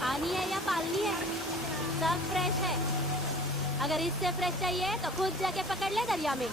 पानी है या पालनी है, सब फ्रेश है। अगर इससे फ्रेश चाहिए तो खुद जाके पकड़ ले दरिया में।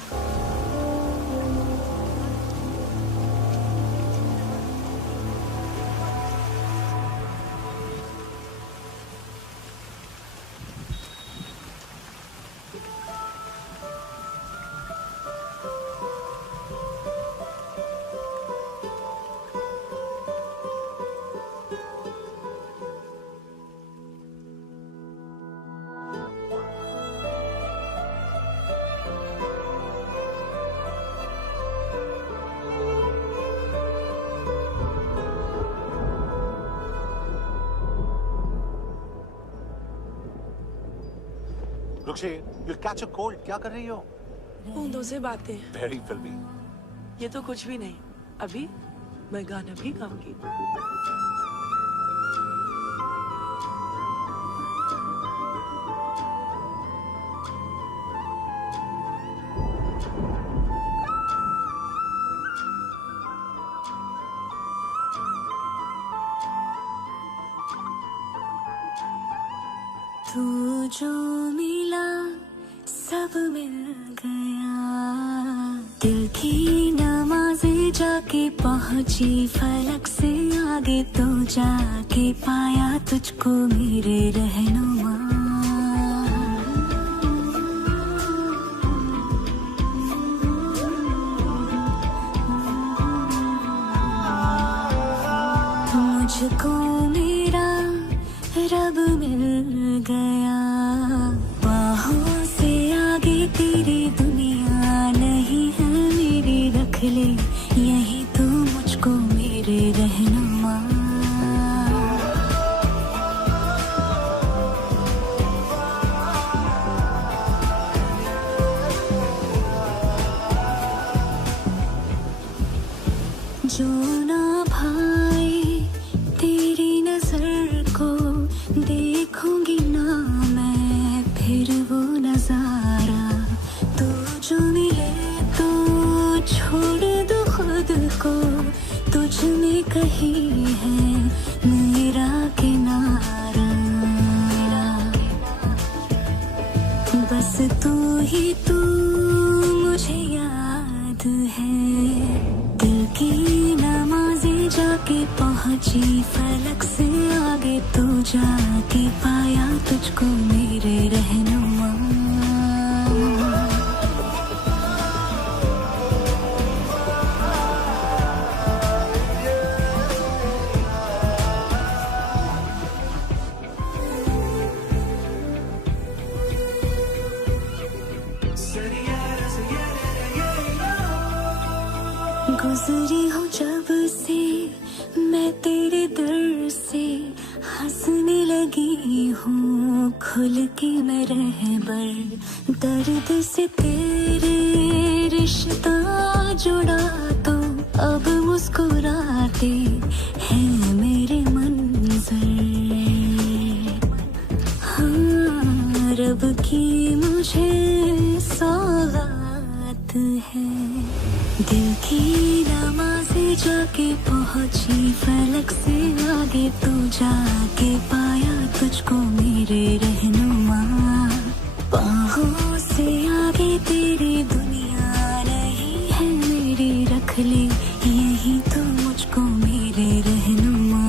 रुक्षी, you'll catch a cold. क्या कर रही हो? बूंदों से बातें। Very filmy. ये तो कुछ भी नहीं। अभी मैं गाना भी गाऊंगी। तू जो मिला सब मिल गया, दिल की नमाज़ें जाके पहुंची फलक से आगे, तो जाके पाया तुझको मेरे रहनुमा। मुझको मेरा रब मिल गया, बाहों से आगे तेरी दुनिया नहीं है मेरी, रख ले यही तो मुझको मेरे रहनुमा। जो ना भाई तेरी नजर को देखूंगी ना मैं फिर वो नजारा, तू जो मिले तो छोड़ दो खुद को, तुझ में कहीं है मेरा किनारा। बस तू ही तू मुझे याद है, दिल की नमाज़ें जाके पहुंची फलक से आगे, तो जाके पाया तुझको मेरे रहनुमा। गुजरी हूँ जब से मैं तेरे दर से, हंसने लगी हूँ खुल के मैं रहबर, दर्द से तेरे रिश्ता जुड़ा तो अब मुस्कुराते हैं मेरे मंजर। हाँ, रब की मुझे सौगात है, दिल की नमाज़ें जाके पहुंची फलक से आगे, तो जाके पाया तुझको मेरे रहनुमा। बाहों से आगे तेरी दुनिया नहीं है मेरी, रख ले यही तो मुझको मेरे रहनुमा।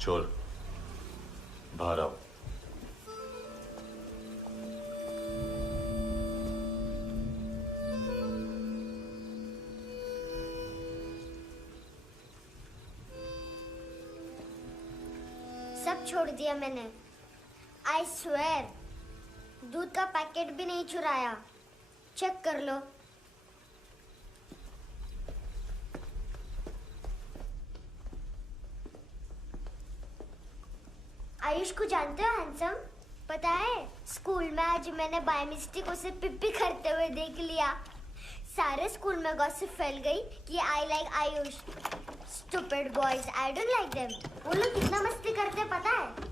चोर, बाहर आओ। छोड़ दिया मैंने। आई स्वेयर, दूध का पैकेट भी नहीं चुराया। चेक कर लो। आयुष को जानते हो हैंडसम? पता है, स्कूल में आज मैंने बाय मिस्टेक उसे पिप्पी करते हुए देख लिया। सारे स्कूल में गॉसिप फैल गई कि I like Ayush. Stupid boys, I don't like them. वो लोग कितना मस्ती करते पता है?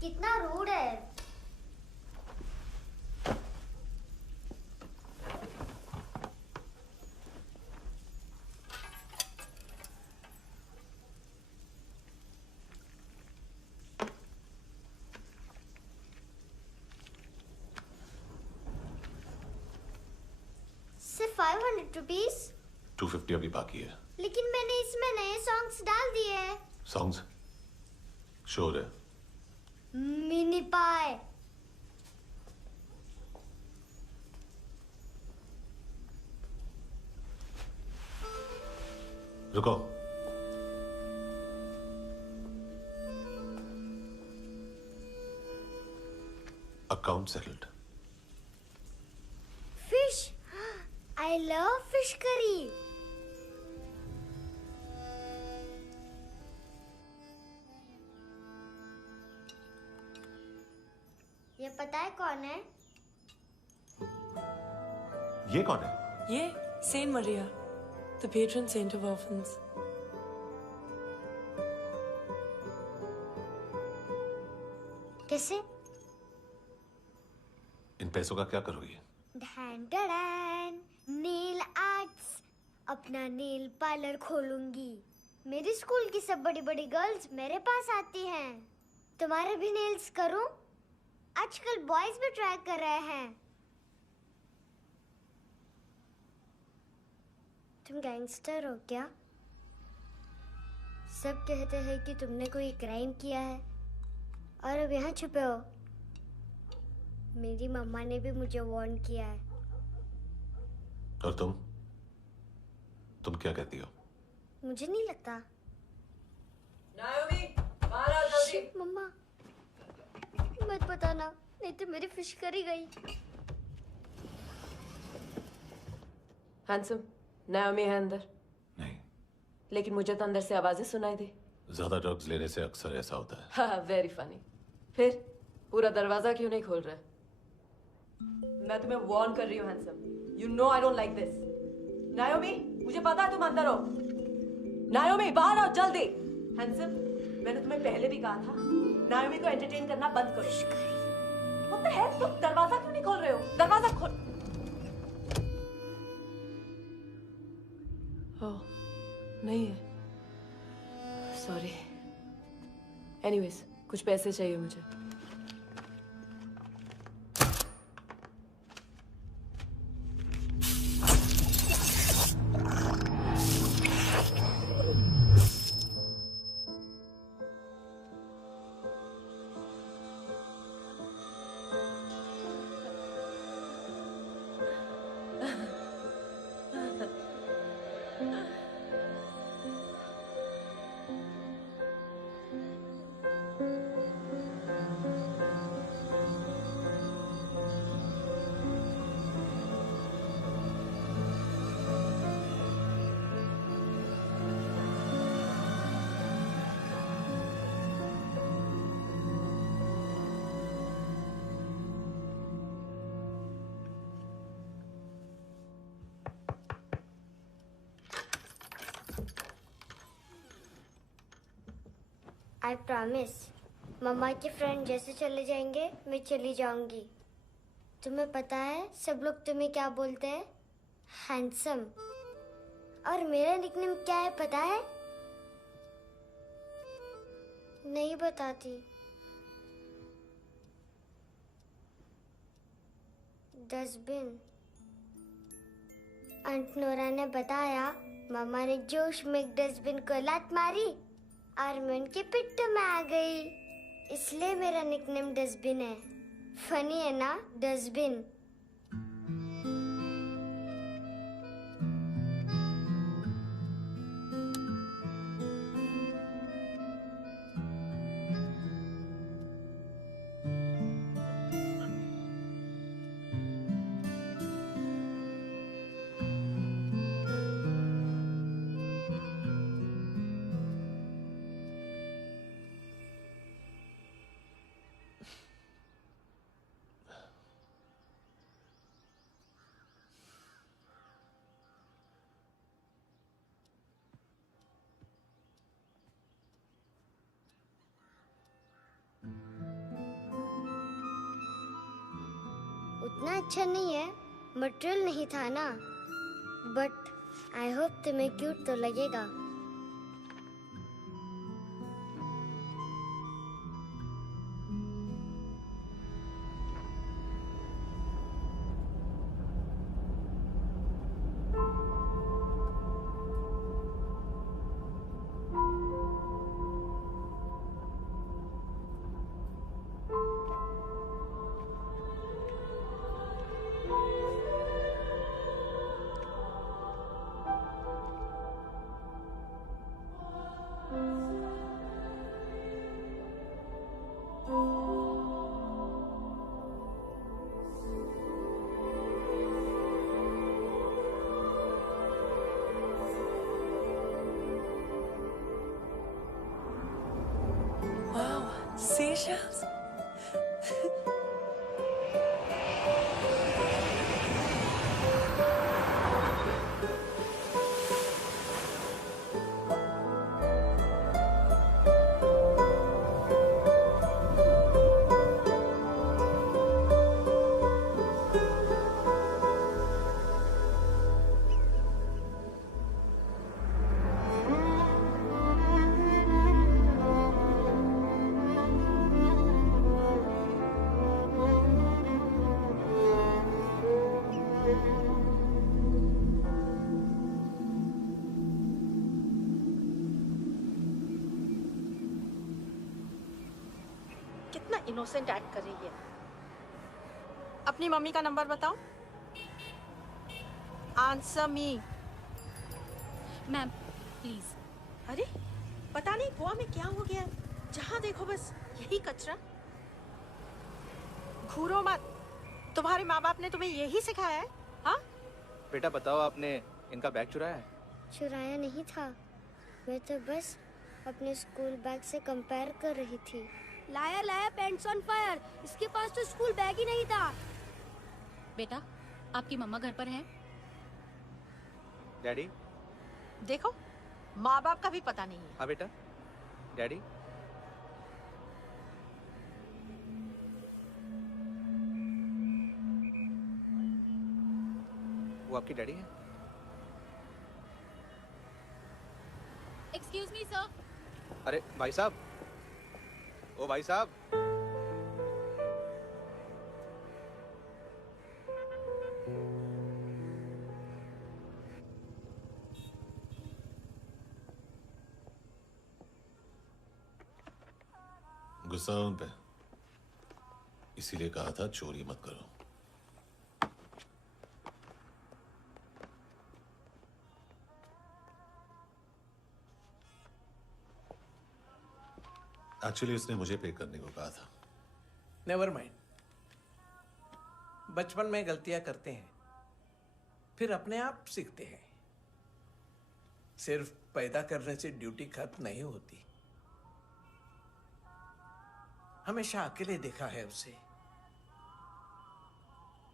कितना रूड है। सिर्फ 500 रुपीज? 250 अभी बाकी है। लेकिन मैंने इसमें नए सॉन्ग्स डाल दिए हैं। सॉन्ग्स? श्योर है? मिनी पाए। रुको। Account settled. Fish, I love fish curry. ये पता है कौन है? ये कौन है? ये Saint Maria, the patron saint of orphans. कैसे? इन पैसों का क्या करोगी? ढैन ढैन, नेल आर्ट्स। अपना नेल पार्लर खोलूंगी। मेरे स्कूल की सब बड़ी बड़ी गर्ल्स मेरे पास आती हैं। तुम्हारे भी नेल्स करूं? आजकल बॉयज भी ट्राई कर रहे हैं। तुम गैंगस्टर हो क्या? सब कहते हैं कि तुमने कोई क्राइम किया है और अब यहाँ छुपे हो। मेरी मम्मा ने भी मुझे वार्न किया है। और तुम क्या कहती हो? मुझे नहीं लगता। नायोमी, बाहर आओ जल्दी। शिट, मम्मा मत बताना, नहीं तो मेरी फिश करी गई। हैंडसम, नायोमी है अंदर। नहीं। लेकिन मुझे तो अंदर से आवाजें सुनाई दी। ज्यादा ड्रग्स लेने से अक्सर ऐसा होता है। हाँ, वेरी फनी। फिर पूरा दरवाजा क्यों नहीं खोल रहे? मैं तुम्हें वार्न कर रही हूँ handsome. You know I don't like this. नायोमी, मुझे पता है तुम अंदर हो। नायोमी, बाहर आओ जल्दी। हैंडसम, मैंने तुम्हें पहले भी कहा था नायोमी को एंटरटेन करना बंद करो। What the hell? तुम दरवाजा क्यों नहीं खोल रहे हो? दरवाजा खोल। ओह, नहीं है। सॉरी। एनीवेज, कुछ पैसे चाहिए मुझे। आई प्रॉमिस, मम्मा के फ्रेंड जैसे चले जाएंगे मैं चली जाऊंगी। तुम्हें पता है सब लोग तुम्हें क्या बोलते हैं? हैंडसम। और मेरा निकनेम क्या है पता है? नहीं बताती। डस्टबिन। आंट नोरा ने बताया, मम्मा ने जोश में एक डस्टबिन को लात मारी और मैं उनके पिट्ठू में आ गई, इसलिए मेरा निकनेम डस्टबिन है। फनी है ना, डस्टबिन। उतना अच्छा नहीं है, मटेरियल नहीं था ना, बट आई होप तुम्हें क्यूट तो लगेगा। Wow, seashells? कितना इनोसेंट एक्ट कर रही है। अपनी मम्मी का नंबर बताओ। Answer me. Ma'am please. अरे पता नहीं गोवा में क्या हो गया है, जहाँ देखो बस यही कचरा। घूरो मत, तुम्हारे माँ बाप ने तुम्हें यही सिखाया है? हाँ बेटा बताओ, आपने इनका बैग चुराया है? चुराया नहीं था, मैं तो बस अपने स्कूल बैग से कंपेयर कर रही थी। लाया लाया पैंट्स ऑन फायर, इसके पास तो स्कूल बैग ही नहीं था। बेटा आपकी मम्मा घर पर हैं? डैडी? देखो माँ बाप का भी पता नहीं है। हाँ बेटा। डैडी? वो आपकी डैडी है? Excuse me sir. अरे भाई साहब, ओ भाई साहब। गुस्सा उन पे, इसीलिए कहा था चोरी मत करो। एक्चुअली उसने मुझे पे करने को कहा था। नेवर माइंड, बचपन में गलतियां करते हैं, फिर अपने आप सीखते हैं। सिर्फ पैदा करने से ड्यूटी खत्म नहीं होती। हमेशा अकेले देखा है उसे।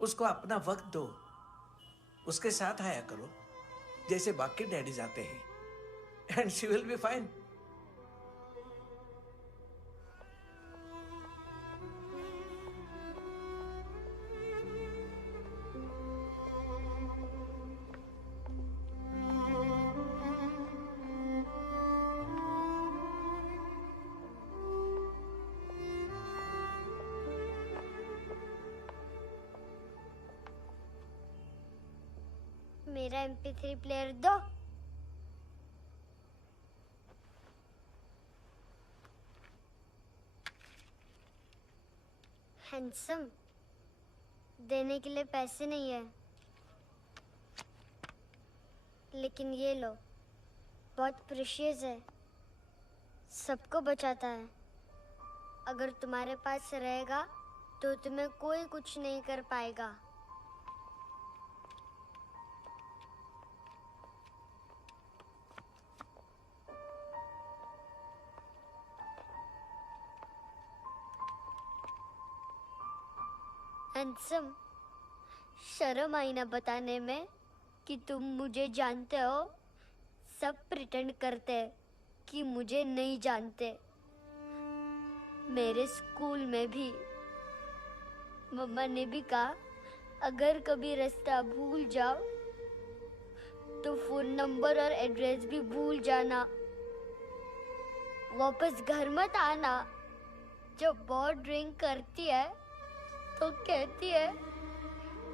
उसको अपना वक्त दो, उसके साथ आया करो जैसे बाकी डैडीज आते हैं, and she will be fine. मेरा MP3 प्लेयर दो। हैंडसम, देने के लिए पैसे नहीं है, लेकिन ये लो, बहुत प्रेशियस है, सबको बचाता है। अगर तुम्हारे पास रहेगा तो तुम्हें कोई कुछ नहीं कर पाएगा। हैंडसम, शर्म आई ना बताने में कि तुम मुझे जानते हो। सब प्रिटेंड करते हैं कि मुझे नहीं जानते। मेरे स्कूल में भी मम्मा ने भी कहा अगर कभी रास्ता भूल जाओ तो फोन नंबर और एड्रेस भी भूल जाना। वापस घर मत आना। जब बहुत ड्रिंक करती है तो कहती है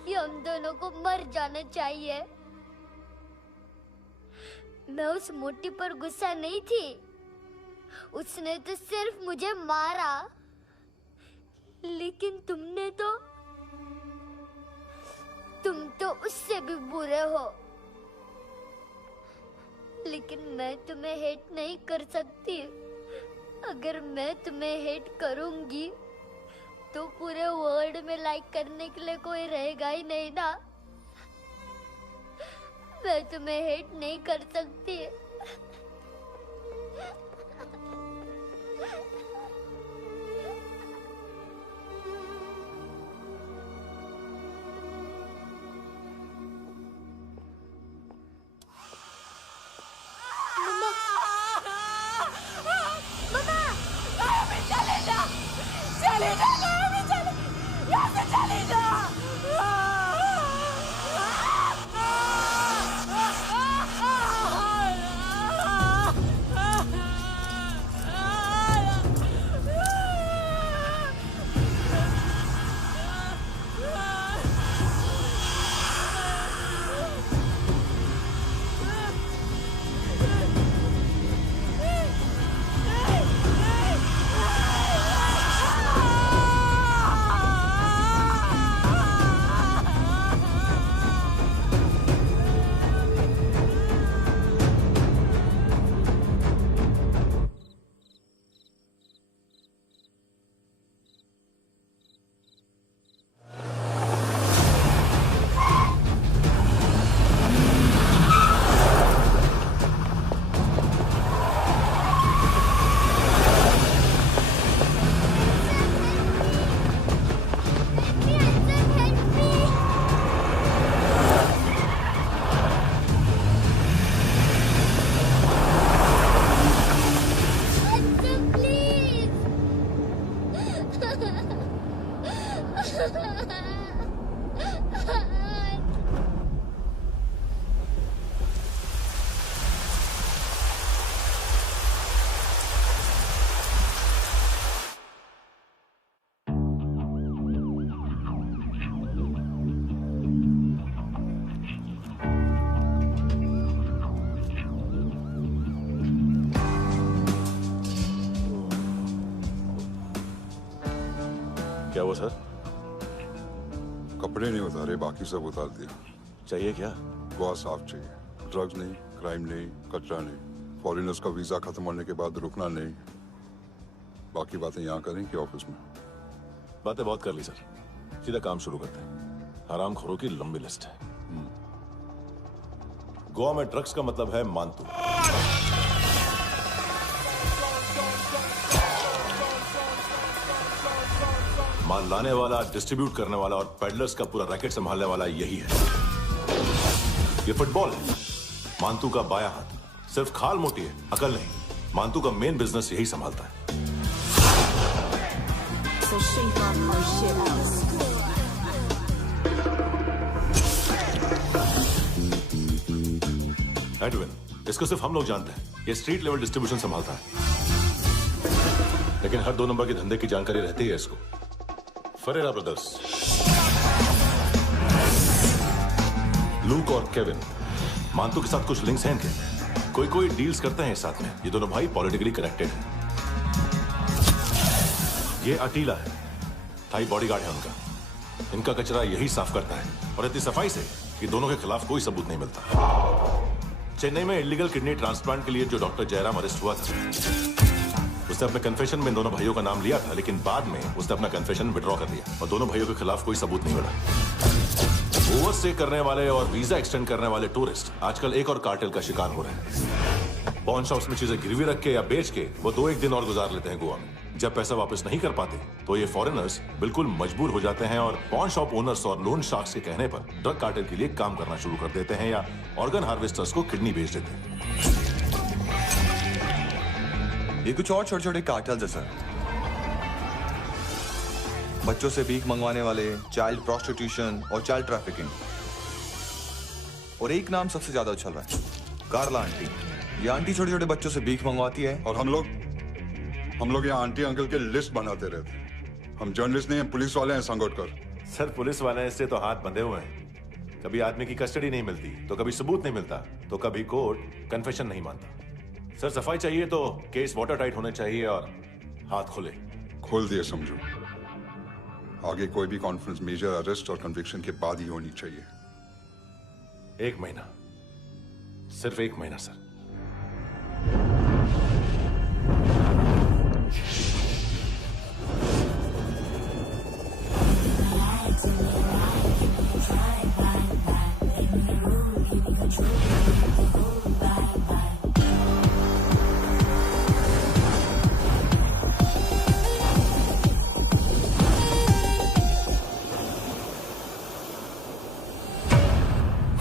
कि हम दोनों को मर जाना चाहिए। मैं उस मोटी पर गुस्सा नहीं थी, उसने तो सिर्फ मुझे मारा। लेकिन तुम तो उससे भी बुरे हो। लेकिन मैं तुम्हें हेट नहीं कर सकती। अगर मैं तुम्हें हेट करूंगी तो पूरे वर्ल्ड में लाइक करने के लिए कोई रहेगा ही नहीं ना। मैं तुम्हें हेट नहीं कर सकती। क्या हुआ सर? कपड़े नहीं उतारे, बाकी सब उतार दिया। चाहिए क्या? गोवा साफ चाहिए। ड्रग्स नहीं, क्राइम नहीं, कचरा नहीं। फॉरेनर्स का वीजा खत्म होने के बाद रुकना नहीं। बाकी बातें यहाँ करें कि ऑफिस में? बातें बहुत कर ली सर, सीधा काम शुरू करते हैं। हरामखोरों की लंबी लिस्ट है। गोवा में ड्रग्स का मतलब है मांतू। माल लाने वाला, डिस्ट्रीब्यूट करने वाला और पेडलर्स का पूरा रैकेट संभालने वाला यही है। ये फुटबॉल है, मांतू का बायां हाथ। सिर्फ खाल मोटी है, अकल नहीं। मांतू का मेन बिजनेस यही संभालता है। एडविन, इसको सिर्फ हम लोग जानते हैं। ये स्ट्रीट लेवल डिस्ट्रीब्यूशन संभालता है, लेकिन हर 2 नंबर के धंधे की जानकारी रहती है इसको। फरेरा ब्रदर्स, लूक और केविन, मांतू के साथ कुछ लिंक्स हैं इनके। कोई डील्स करते हैं साथ में। ये दोनों भाई पॉलिटिकली कनेक्टेड हैं। ये अटीला है, थाई बॉडीगार्ड है उनका। इनका कचरा यही साफ करता है और इतनी सफाई से कि दोनों के खिलाफ कोई सबूत नहीं मिलता। चेन्नई में इलीगल किडनी ट्रांसप्लांट के लिए जो डॉक्टर जयराम अरेस्ट हुआ था, उसने अपने कन्फेशन में दोनों भाइयों का नाम लिया था, लेकिन बाद में उसने अपना कन्फेशन विड्रॉ कर दिया और दोनों भाइयों के खिलाफ कोई सबूत नहीं मिला। ओवरस्टे करने वाले और वीजा एक्सटेंड करने वाले टूरिस्ट आजकल एक और कार्टेल का शिकार हो रहे हैं। पॉन शॉप्स में चीजें गिरवी रख के या बेच के वो 2-1 दिन और गुजार लेते हैं गोवा में। जब पैसा वापस नहीं कर पाते तो ये फॉरेनर्स बिल्कुल मजबूर हो जाते हैं और पॉन शॉप ओनर्स और लोन शार्क्स के कहने पर ड्रग कार्टेल के लिए काम करना शुरू कर देते हैं या ऑर्गन हार्वेस्टर्स को किडनी बेच देते हैं। ये कुछ और छोटे छोटे कार्टेल्स है सर। बच्चों से भीख मंगवाने वाले, चाइल्ड प्रोस्टिट्यूशन और चाइल्ड ट्रैफिकिंग। और एक नाम सबसे ज्यादा उछल रहा है, कार्ला आंटी। ये आंटी छोटे छोटे बच्चों से भीख मंगवाती है। और हम लोग यहाँ आंटी अंकल के लिस्ट बनाते रहते हैं। हम जर्नलिस्ट नहीं हैं, पुलिस वाले हैं संगोटकर। सर पुलिस वाले इससे तो हाथ बंधे हुए हैं। कभी आदमी की कस्टडी नहीं मिलती, तो कभी सबूत नहीं मिलता, तो कभी कोर्ट कन्फेशन नहीं मानता। सर सफाई चाहिए तो केस वाटर टाइट होने चाहिए और हाथ खुले। खोल दिए समझो। आगे कोई भी कॉन्फ्रेंस मेजर अरेस्ट और कन्विक्शन के बाद ही होनी चाहिए। 1 महीना, सिर्फ 1 महीना सर।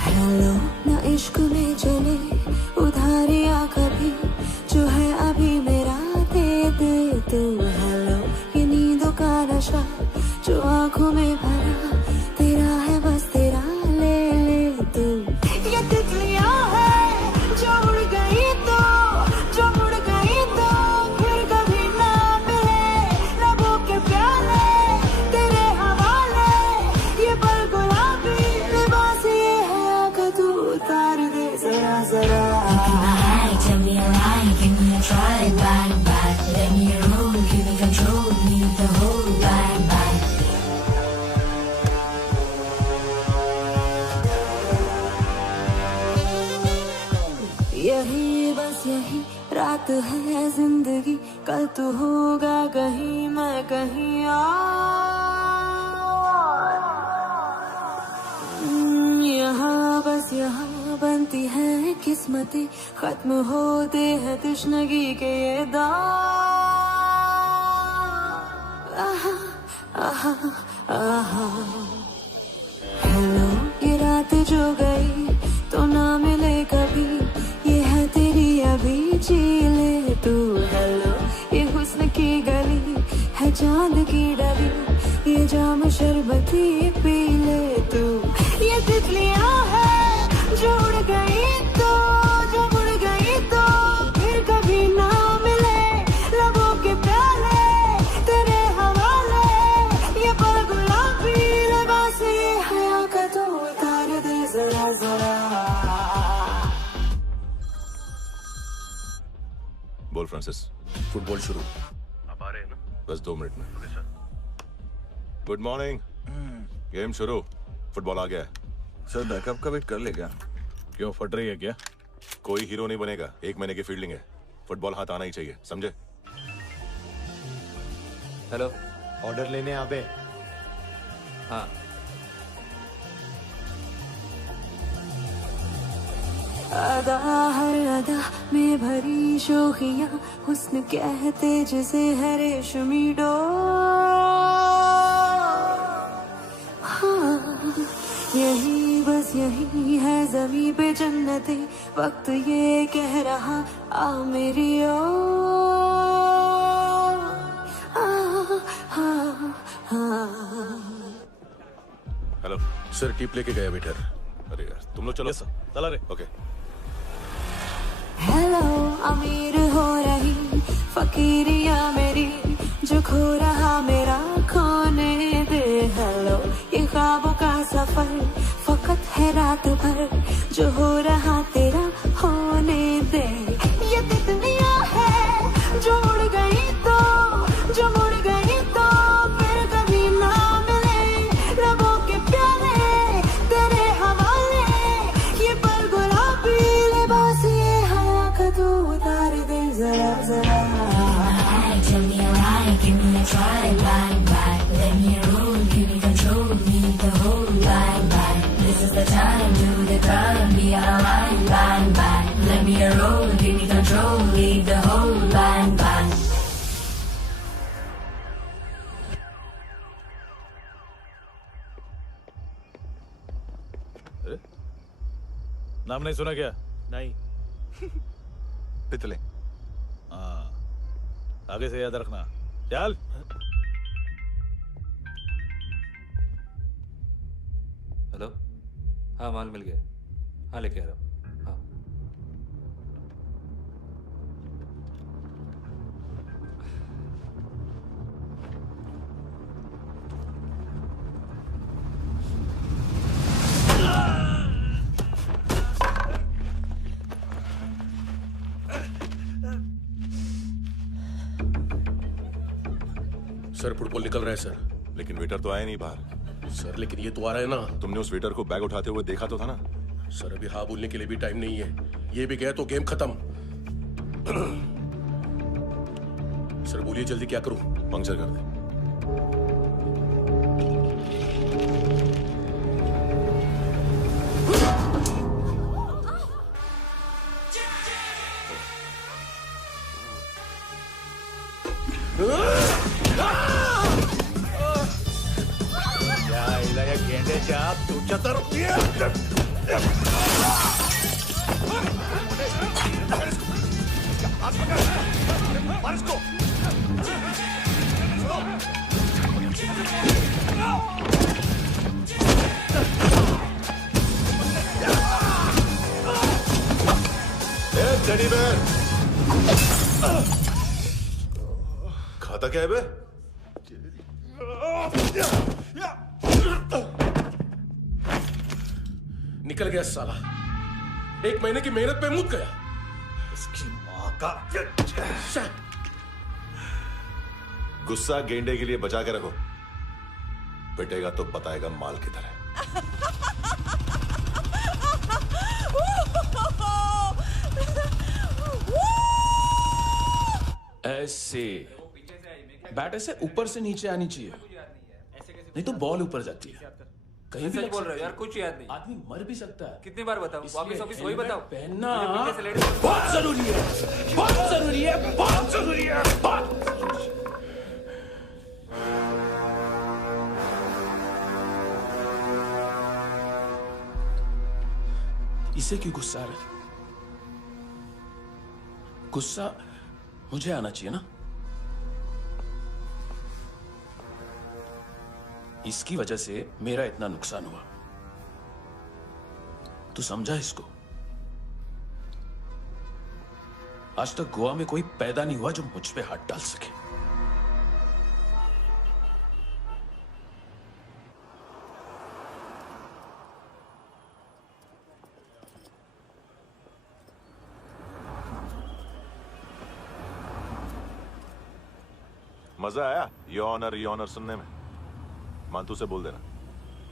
हेलो ना इश्क में चले उधारिया कभी, जो है अभी मेरा दे दे तू। हेलो ये नींदों का नशा जो आंखों में भरा, तेरा है बस तेरा, ले ले तू। ये तितलियां है जो उड़ गई तो, जो उड़ गई तो फिर कभी ना मिले। लबों के प्याले तेरे हवाले, ये पल गुलाबी लिबास ये है आका, तू उतार दे जरा जरा। Tell me a lie, give me a try, bye bye. Let me roll, give me control, need the whole bye bye. यही बस यही रात है जिंदगी, कल तो होगा कहीं मैं कहीं और। यहाँ बस यहाँ बनती है किस्मतें, खत्म होते हैं तश्नगी के ये दाग। आहा आहा आहा। हेलो ये रात जो गई तो ना मिले कभी, ये है तेरी अभी, जी ले तू। हेलो ये हुस्न की गली है चांद की डली, ये जाम शरबती पी ले तू। ये तितलियां है जो उड़ गई तो, जो उड़ गई तो फिर कभी ना मिले। लबों के प्याले तेरे हवाले, ये पल गुलाबी लिबास ये हया का, तो उतार दे जरा जरा। बोल फ्रांसिस। फुटबॉल शुरू। आप आ रहे हैं ना? बस 2 मिनट में। Good morning. गेम शुरू। फुटबॉल आ गया है। सर बैकअप का वेट कर ले क्या? क्यों फट रही है क्या? कोई हीरो नहीं बनेगा, 1 महीने की फील्डिंग है। फुटबॉल हाथ आना ही चाहिए, समझे? हेलो, ऑर्डर लेने आ बे। हाँ। अदा हर अदा में भरी शोखियां, हुस्न कहते जिसे है रेशमी डोर। हाँ, यही बस यही है ज़मीं पे जन्नते, वक्त ये कह रहा आ मेरी ओर। हेलो सर, टिप लेके गया वेटर। अरे यार तुम लोग चलो। चला रे। ओके। हेलो अमीर हो रही फकीरिया मेरी, जो खो रहा मेरा खोने दे। हेलो ये ख्वाबों का सफर फकत है रात भर, जो हो रहा तेरा होने दे। ये तितलियां है जो उड़ गई तो, जो उड़ गई तो फिर कभी ना मिले। रबों के प्याले तेरे हवाले, ये पल गुलाबी लिबास ये हवा का, तू उतार दे जरा जरा। Tell me a lie, give me a try, bye bye. Let me roll, give me control, need the whole bye bye. This is the time, do the crime, be online, bye bye. Let me roll, give me control, leave the whole bye bye. नाम नहीं सुना क्या? नहीं। पितले। हाँ, आगे से याद रखना। चल। हेलो, हाँ माल मिल गया, हाँ लेके आ रहा हूँ, हाँ। सर फुटबॉल निकल रहा है सर। लेकिन वेटर तो आया नहीं बाहर। सर लेकिन ये तो आ रहा है ना। तुमने उस वेटर को बैग उठाते हुए देखा तो था ना। सर अभी हाँ बोलने के लिए भी टाइम नहीं है, ये भी गया तो गेम खत्म। सर बोलिए जल्दी क्या करूं? पंक्चर कर दे। गेंडे चाप तू चतर टेडी बेयर खाता क्या है बे? निकल गया साला, 1 महीने की मेहनत पे मुद गया। इसकी माँ का गुस्सा गेंडे के लिए बचा के रखो, पिटेगा तो बताएगा माल किधर है। ऐसे बैट ऐसे ऊपर से नीचे आनी चाहिए, नहीं तो बॉल ऊपर जाती है। कहीं भी बोल रहे हो यार, कुछ याद नहीं। आदमी मर भी सकता है। कितनी बार बताऊं? वापिस वही बताओ। पहनना बहुत जरूरी है, बहुत जरूरी है, बहुत जरूरी है, बहुत। इसे क्यों गुस्सा आ रहा है? गुस्सा मुझे आना चाहिए ना। इसकी वजह से मेरा इतना नुकसान हुआ, तू समझा इसको? आज तक गोवा में कोई पैदा नहीं हुआ जो मुझ पे हाथ डाल सके। मजा आया यॉनर सुनने में? मांतू से बोल देना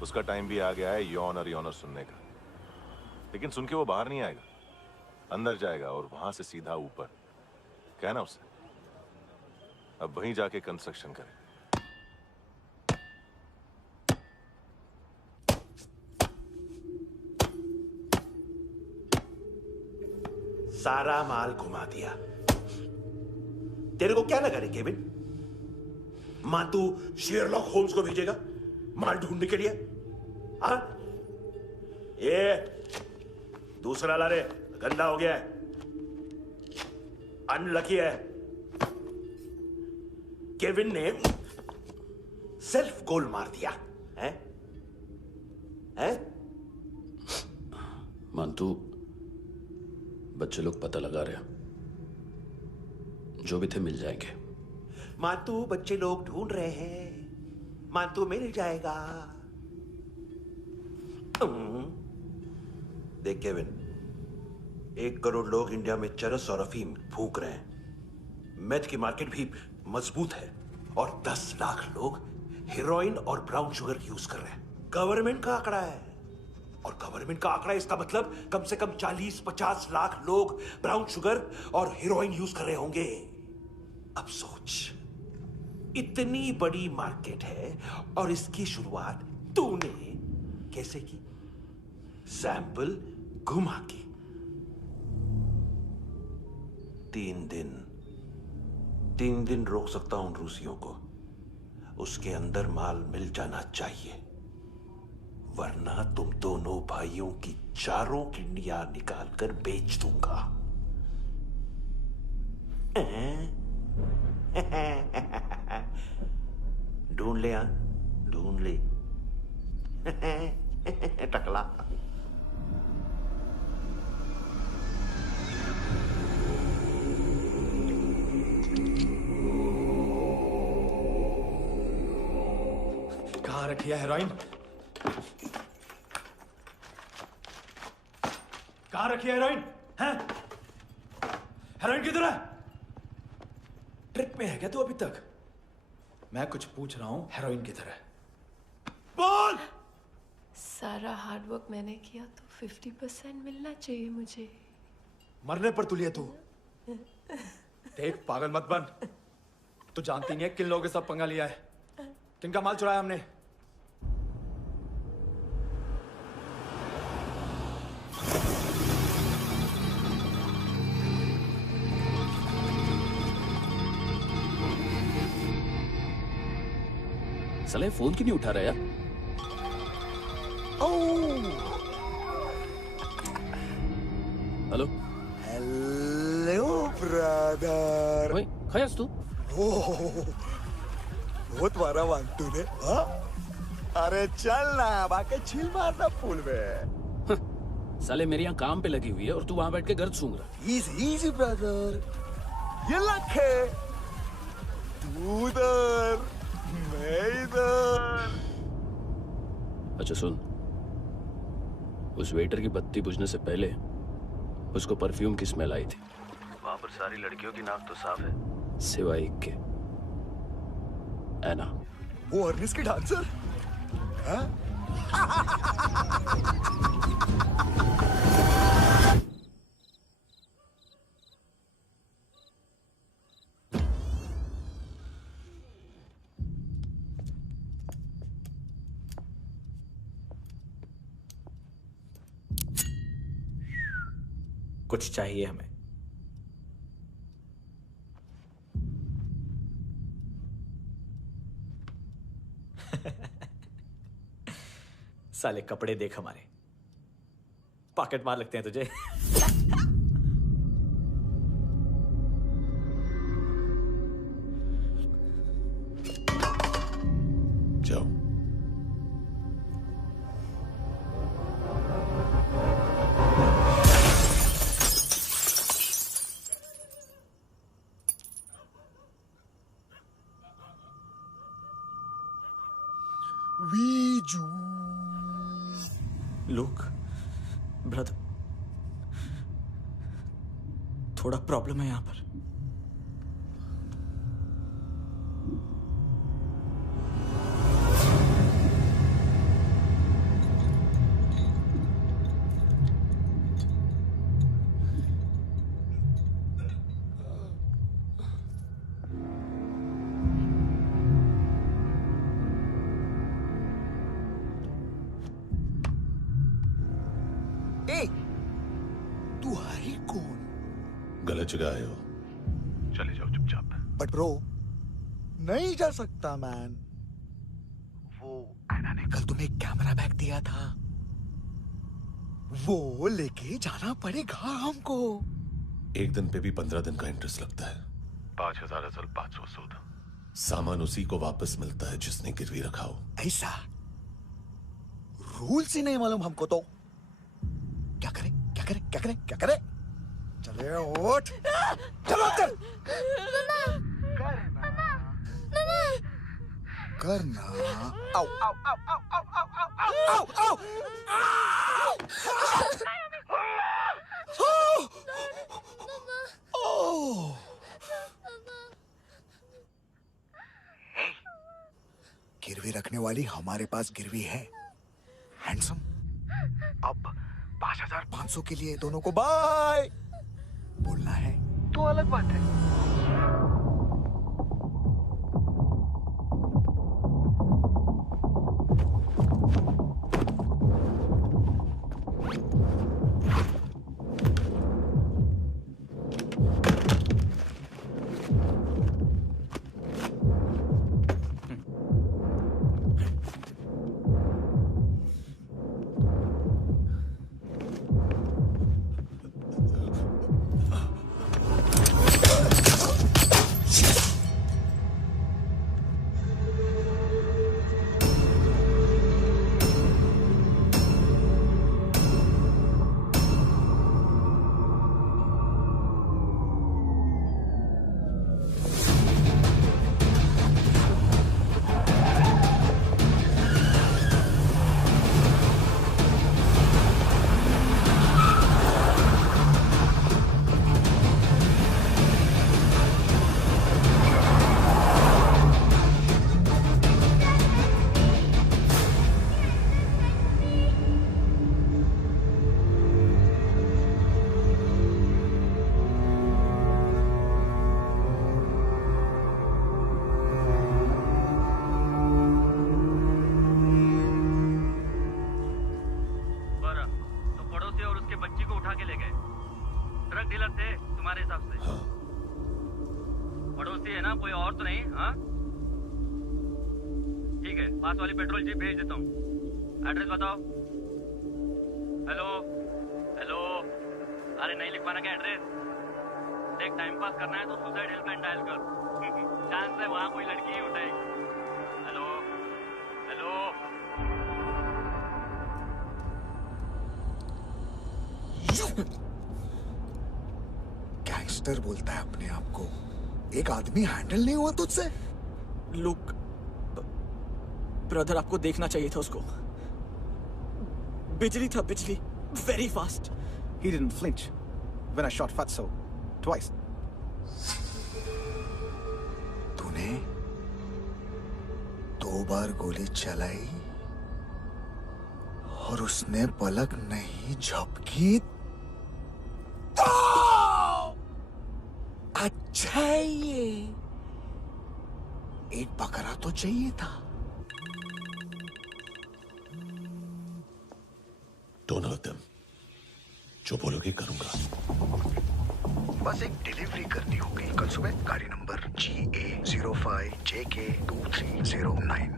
उसका टाइम भी आ गया है यॉनर सुनने का। लेकिन सुन के वो बाहर नहीं आएगा, अंदर जाएगा और वहां से सीधा ऊपर। कहना उससे अब वहीं जाके कंस्ट्रक्शन करे। सारा माल घुमा दिया। तेरे को क्या लगा रे केविन, मातू शेरलॉक होम्स को भेजेगा माल ढूंढने के लिए? हाँ, ये दूसरा ला रे, गंदा हो गया है, अनलकी है। केविन ने सेल्फ गोल मार दिया है? हैं? मानतू, बच्चे लोग पता लगा रहे हैं, जो भी थे मिल जाएंगे। मातू बच्चे लोग ढूंढ रहे हैं, मातू मिल जाएगा। देख केविन, 1 करोड़ लोग इंडिया में चरस और अफीम फूंक रहे हैं। मेथ की मार्केट भी मजबूत है और 10 लाख लोग हेरोइन और ब्राउन शुगर यूज कर रहे हैं। गवर्नमेंट का आंकड़ा है, और गवर्नमेंट का आंकड़ा इसका मतलब कम से कम 40-50 लाख लोग ब्राउन शुगर और हेरोइन यूज कर रहे होंगे। अब सोच, इतनी बड़ी मार्केट है और इसकी शुरुआत तूने कैसे की? सैंपल घुमा के। 3 दिन रोक सकता हूं रूसियों को, उसके अंदर माल मिल जाना चाहिए, वरना तुम दोनों भाइयों की 4 किडनियां निकालकर बेच दूंगा। ढूंढ ले, ढूंढ ले। टकला। कहाँ रखी है हेरोइन? कहाँ रखी है हेरोइन? हैं? हेरोइन किधर है? ट्रिप पे है क्या तू अभी तक? मैं कुछ पूछ रहा हूँ, हेरोइन किधर है? बोल! सारा हार्डवर्क मैंने किया तो 50% मिलना चाहिए मुझे। मरने पर तुलिए तू। देख पागल मत बन। तू जानती नहीं है किन लोगों के साथ पंगा लिया है, किनका माल चुराया हमने। साले फोन क्यों नहीं उठा रहा यार? Hello hello brother. ओए खयास तू? बहुत मारा वांग तूने, हाँ? अरे चल ना, बाकी छील मारना पुल में। साले मेरी यहाँ काम पे लगी हुई है और तू वहां बैठ के गर्द सूंघ रहा। इजी ब्रदर, ये लक है। तू उधर, मैं इधर। अच्छा सुन, उस वेटर की बत्ती बुझने से पहले उसको परफ्यूम की स्मेल आई थी। वहां पर सारी लड़कियों की नाक तो साफ है, सिवाय एक के, एना। वो अर्निस की डांसर? हाँ? कुछ चाहिए हमें। साले कपड़े देख हमारे, पॉकेट मार लगते हैं तुझे। जाओ। वीजू। लुक ब्रदर, थोड़ा प्रॉब्लम है यहां पर। तू है कौन? गलत जगह आए हो, चले जाओ चुपचाप। बट ब्रो, नहीं जा सकता मैन। वो एना ने कल तुम्हें कैमरा बैग दिया था, वो लेके जाना पड़ेगा हमको। एक दिन पे भी 15 दिन का इंटरेस्ट लगता है। 5000 असल 500 सूद। सामान उसी को वापस मिलता है जिसने गिरवी रखा हो। ऐसा रूल्स ही नहीं मालूम हमको तो। क्या करें क्या करें क्या करें क्या करें? चले उठ, चलो कर करना। आओ आओ आओ आओ आओ आओ आओ आओ। गिरवी रखने वाली हमारे पास गिरवी है। हैंडसम, अब 5500 के लिए दोनों को बाय बोलना है तो अलग बात है। ड्रग डीलर थे तुम्हारे हिसाब से? हाँ। पड़ोसी है ना, कोई और तो नहीं? हाँ ठीक है, पास वाली पेट्रोल जीप भेज देता हूँ। एड्रेस बताओ। हेलो हेलो, अरे नहीं लिख पाना क्या एड्रेस? देख टाइम पास करना है तो सुसाइड हेल्पलाइन डायल कर। चांस है वहाँ कोई लड़की ही उठाएगी। Hello hello. गैंगस्टर बोलता है अपने आप को। एक आदमी हैंडल नहीं हुआ तुझसे? लुक ब्रदर, आपको देखना चाहिए था उसको। बिजली था, बिजली, very fast. He didn't flinch when I shot Fatso twice. तूने 2 बार गोली चलाई और उसने पलक नहीं झपकी तो अच्छा ये एक बकरा तो चाहिए था। Don't hurt them. जो बोलोगे करूंगा। बस एक डिलीवरी करनी होगी कल सुबह। गाड़ी नंबर GA05JK2309।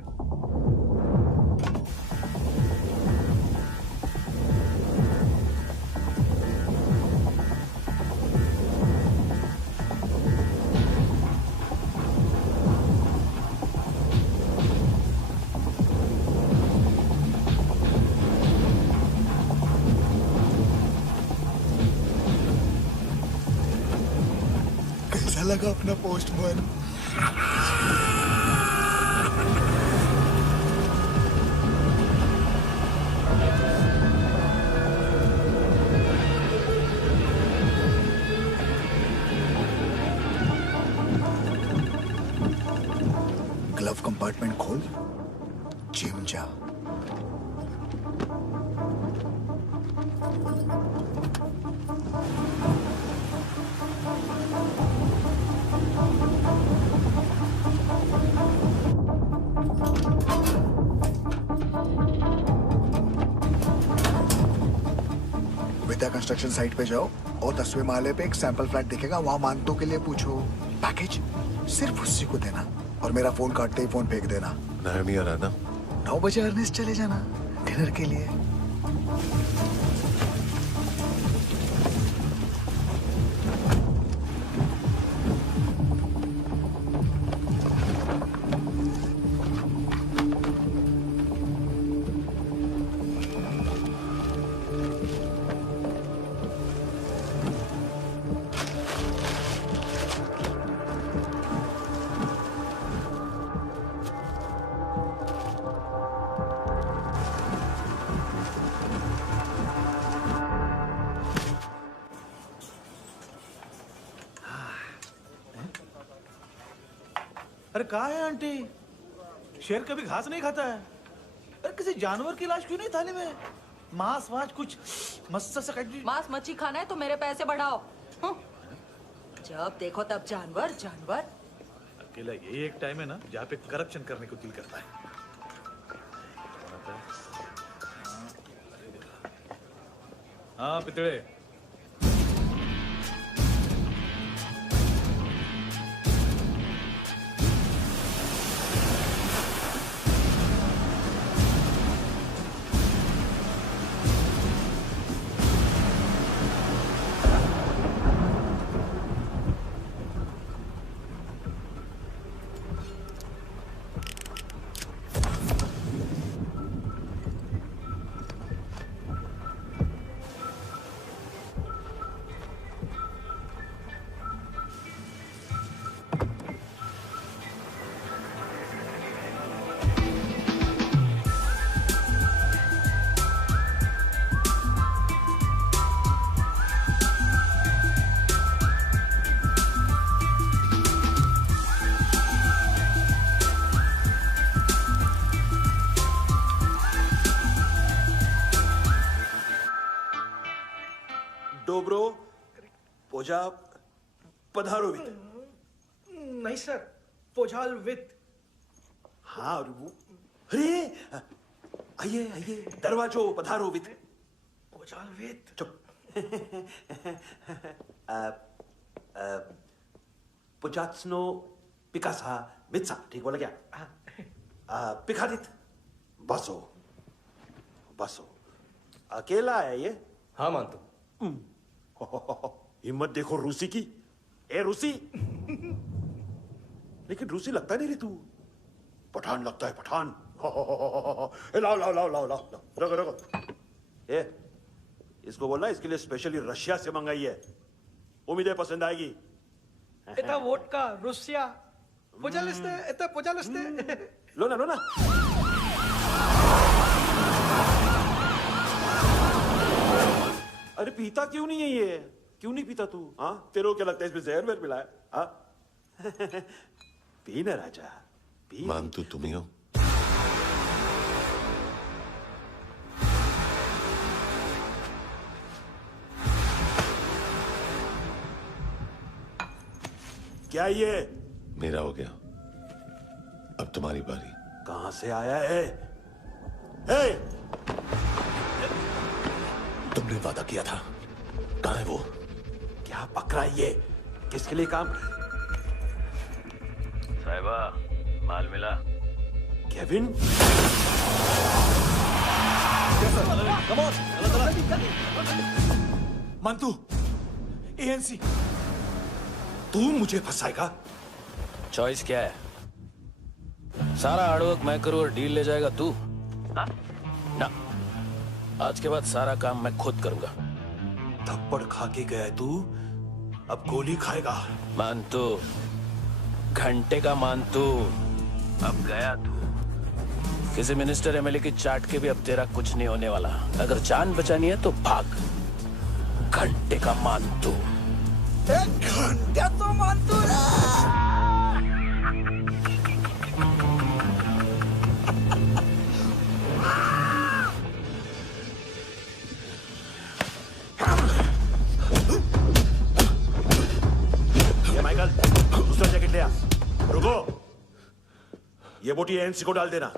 कैसा लगा अपना पोस्टमैन? ग्लव कंपार्टमेंट खोल, जिम जा। विद्या कंस्ट्रक्शन साइट पे जाओ और 10वें माले पे एक सैंपल फ्लैट दिखेगा, वहां मानतों के लिए पूछो। पैकेज सिर्फ उसी को देना और मेरा फोन काटते ही फोन फेंक देना। नायमी आ रहा ना? 9 बजे अर्नेस्ट चले जाना डिनर के लिए। अरे कहाँ है आंटी? शेर कभी घास नहीं खाता है। अरे किसी जानवर की लाश क्यों नहीं थाली में? मांस वास कुछ मस्त सा मांस मच्छी खाना है तो मेरे पैसे बढ़ाओ। जब देखो तब जानवर जानवर। अकेला यही एक टाइम है ना जहाँ पे करप्शन करने को दिल करता है। हाँ पितड़े, डोब्रो पोजा पधारोवित। नहीं सर, पोझाल विथ। हाँ अरे आइए आइए, दरवाजो पधारोवित। पोझाल विथ। चुप, पुचात्सनो पिकासा मित्सा, ठीक बोला क्या? पिखादित बसो बसो। अकेला है ये? हाँ मानतो। हिम्मत देखो रूसी की। ए रूसी, लेकिन रूसी लगता नहीं रे तू, पठान लगता है, पठान। लाओ लाओ लाओ लाओ लाओ, रखो रखो। ए, इसको बोलना इसके लिए स्पेशली रशिया से मंगाई है, उम्मीद है पसंद आएगी। इतना वोडका रुसिया पोजालिस्ते, इतना पोजालिस्ते। लो ना लो ना। अरे पीता क्यों नहीं है ये? क्यों नहीं पीता तू? हाँ, तेरे को क्या लगता है इसमें जहर वहर मिला है? हाँ? पी ना राजा, पी। मानतू तुम ही हो। क्या ये? मेरा हो गया, अब तुम्हारी बारी। कहां से आया है? हे! तुमने वादा किया था, कहां है वो? क्या पकड़ा ये? किसके लिए काम? साहिबा, माल मिला? केविन? मंतू, एएनसी। तू मुझे फंसाएगा? चॉइस क्या है? सारा हार्डवर्क मैं करूं और डील ले जाएगा तू? ना, आज के बाद सारा काम मैं खुद करूंगा। थप्पड़ खा के गया तू, अब गोली खाएगा। मानतू, घंटे का मानतू, अब गया तू। किसी मिनिस्टर एमएलए की चाट के भी अब तेरा कुछ नहीं होने वाला। अगर जान बचानी है तो भाग। घंटे का मानतू। एक घंटा तो मानतू ना। ये माइकल, दूसरा जैकेट ले आ। रुको, ये बोटी एएनसी को डाल देना।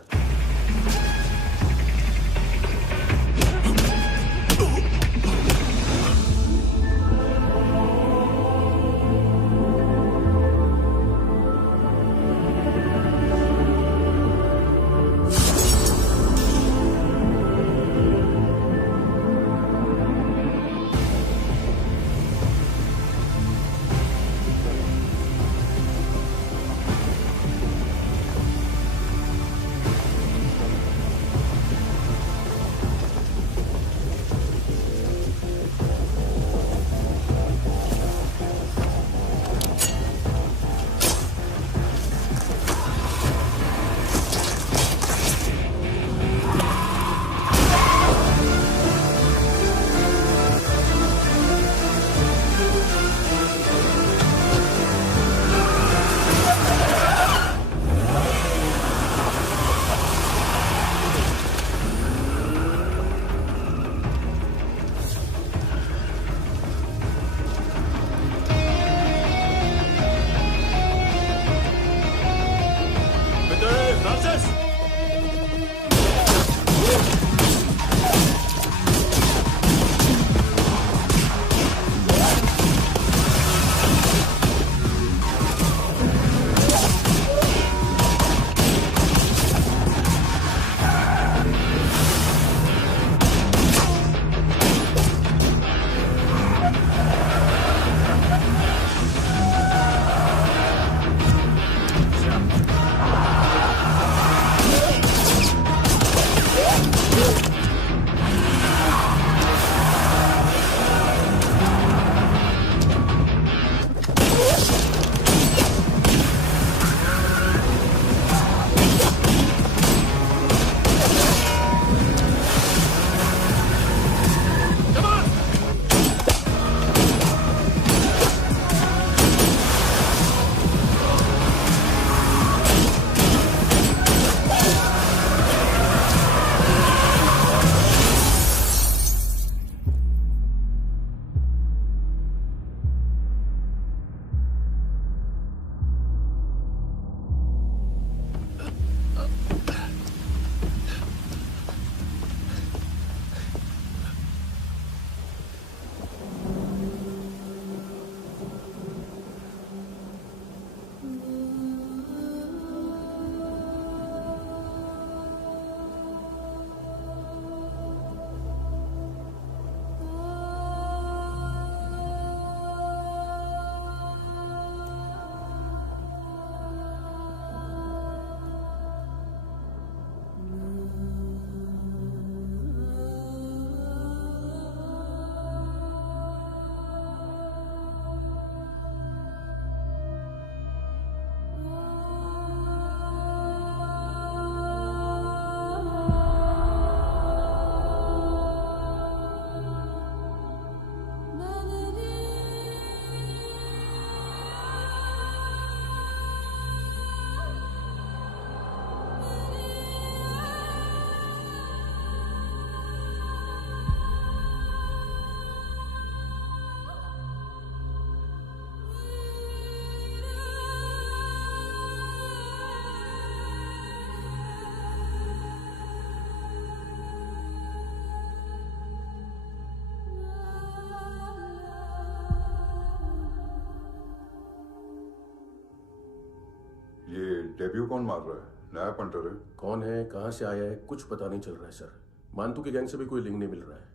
डेब्यू कौन मार रहा है? नया पंटर है। कौन है, कहाँ से आया है, कुछ पता नहीं चल रहा है सर। मानतू के गैंग से भी कोई लिंक नहीं मिल रहा है।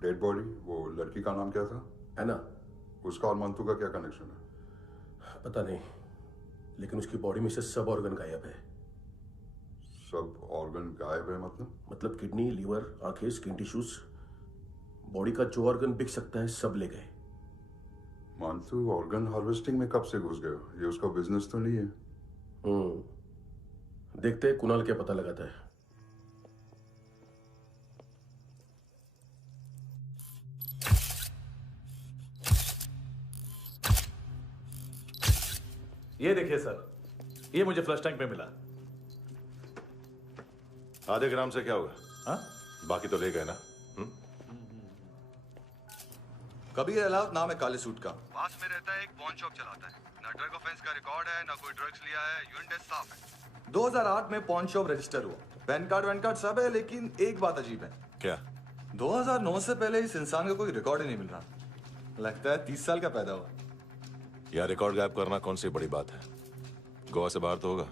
डेड बॉडी, वो लड़की का नाम क्या था? एना। उसका और मानतू का क्या कनेक्शन है? पता नहीं, लेकिन उसकी बॉडी में से सब ऑर्गन गायब है। सब ऑर्गन गायब है मतलब किडनी, लीवर, आंखें, स्किन टिश्यूज, बॉडी का जो ऑर्गन बिक सकता है सब ले गए। मानतू ऑर्गन हार्वेस्टिंग में कब से घुस गए? ये उसका बिजनेस तो नहीं है? देखते हैं कुणाल क्या पता लगाता है। ये देखिए सर, ये मुझे फ्लश टैंक में मिला। आधे ग्राम से क्या होगा? हाँ? बाकी तो ले गए ना? कबीर अलाउद्दीन नाम है काले सूट का। पास में रहता है, एक पॉन शॉप चलाता है। ना ड्रग ऑफेंस का रिकॉर्ड है, ना कोई ड्रग्स लिया है। यूरिन टेस्ट साफ है। 2008 में पॉन शॉप रजिस्टर हुआ। पैन कार्ड सब है, लेकिन एक बात अजीब है। क्या? 2009 से पहले इस इंसान का कोई रिकॉर्ड ही नहीं मिल रहा। लगता है 30 साल का पैदा हुआ। यह रिकॉर्ड गायब करना कौन सी बड़ी बात है? गोवा से बाहर तो होगा।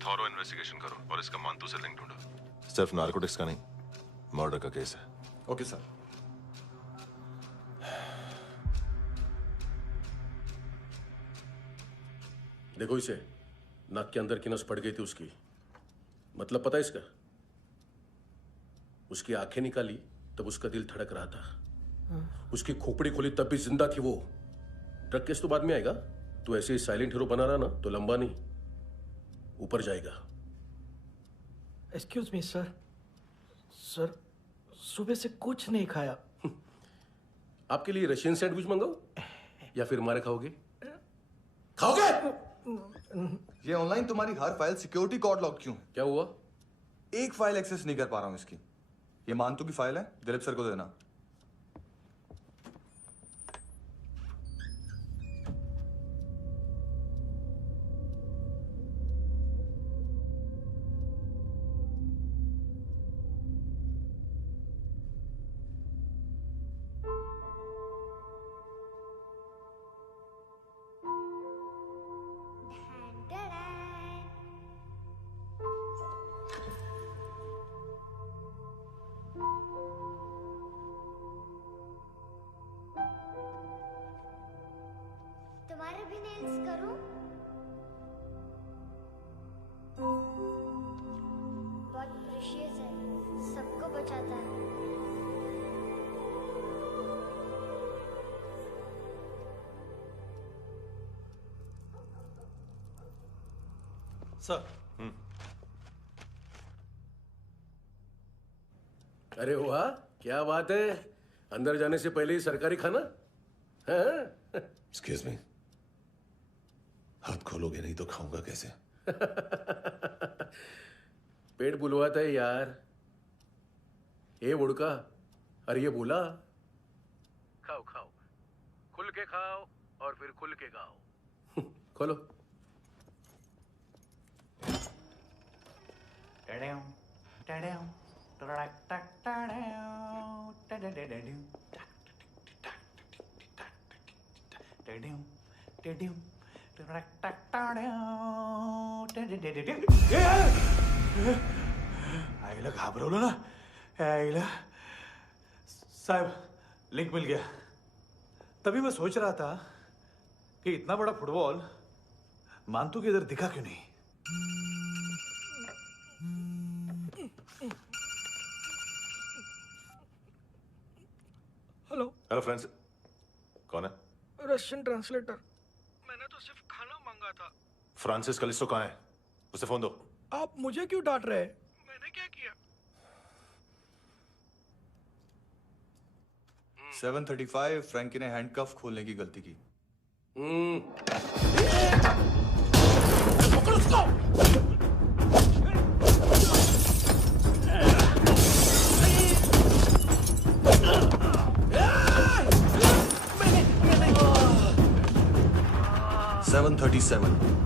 थॉरो इन्वेस्टिगेशन करो और इसका मानतू से लिंक ढूंढो। सिर्फ नारकोटिक्स का नहीं, मर्डर का केस है। Okay sir. देखो इसे, नाक के अंदर की नस पड़ गई थी उसकी। मतलब पता है इसका? उसकी आंखें निकाली तब उसका दिल धड़क रहा था। उसकी खोपड़ी खोली तब भी जिंदा थी वो। ड्रग केस तो बाद में आएगा। तो ऐसे ही साइलेंट हीरो बना रहा ना तो लंबा नहीं, ऊपर जाएगा। Excuse me sir. सर, सुबह से कुछ नहीं खाया। आपके लिए रशियन सैंडविच मंगाओ या फिर मारे खाओगे? खाओगे? ये ऑनलाइन तुम्हारी हर फाइल सिक्योरिटी कोड लॉक क्यों है? क्या हुआ? एक फाइल एक्सेस नहीं कर पा रहा हूं इसकी। ये मानतू की फाइल है, दिलीप सर को देना। तुम्हारे भी नेल्स करूं? बहुत प्रेशियस है, सबको बचाता है। सर। अरे वाह, क्या बात है। अंदर जाने से पहले ही सरकारी खाना। एक्सक्यूज मी, हाथ खोलोगे नहीं तो खाऊंगा कैसे? पेट बुलवाता है यार। ये बुड़का, अरे ये बोला। खाओ खाओ, खुल के खाओ और फिर खुल के गाओ। खोलो। आईला घाबरवलं ना। आईला साहब, लिंक मिल गया। तभी मैं सोच रहा था कि इतना बड़ा फुटबॉल मानतू के इधर दिखा क्यों नहीं। हेलो। हेलो फ्रेंड्स, कौन है? Russian translator. मैंने तो सिर्फ खाना मांगा था। फ्रांसिस कलिस्टो कहाँ है? उसे फोन दो। आप मुझे क्यों डांट रहे हैं? मैंने क्या किया? 735 फ्रैंकी ने हैंडकफ खोलने की गलती की। पकड़ो उसको। 737 737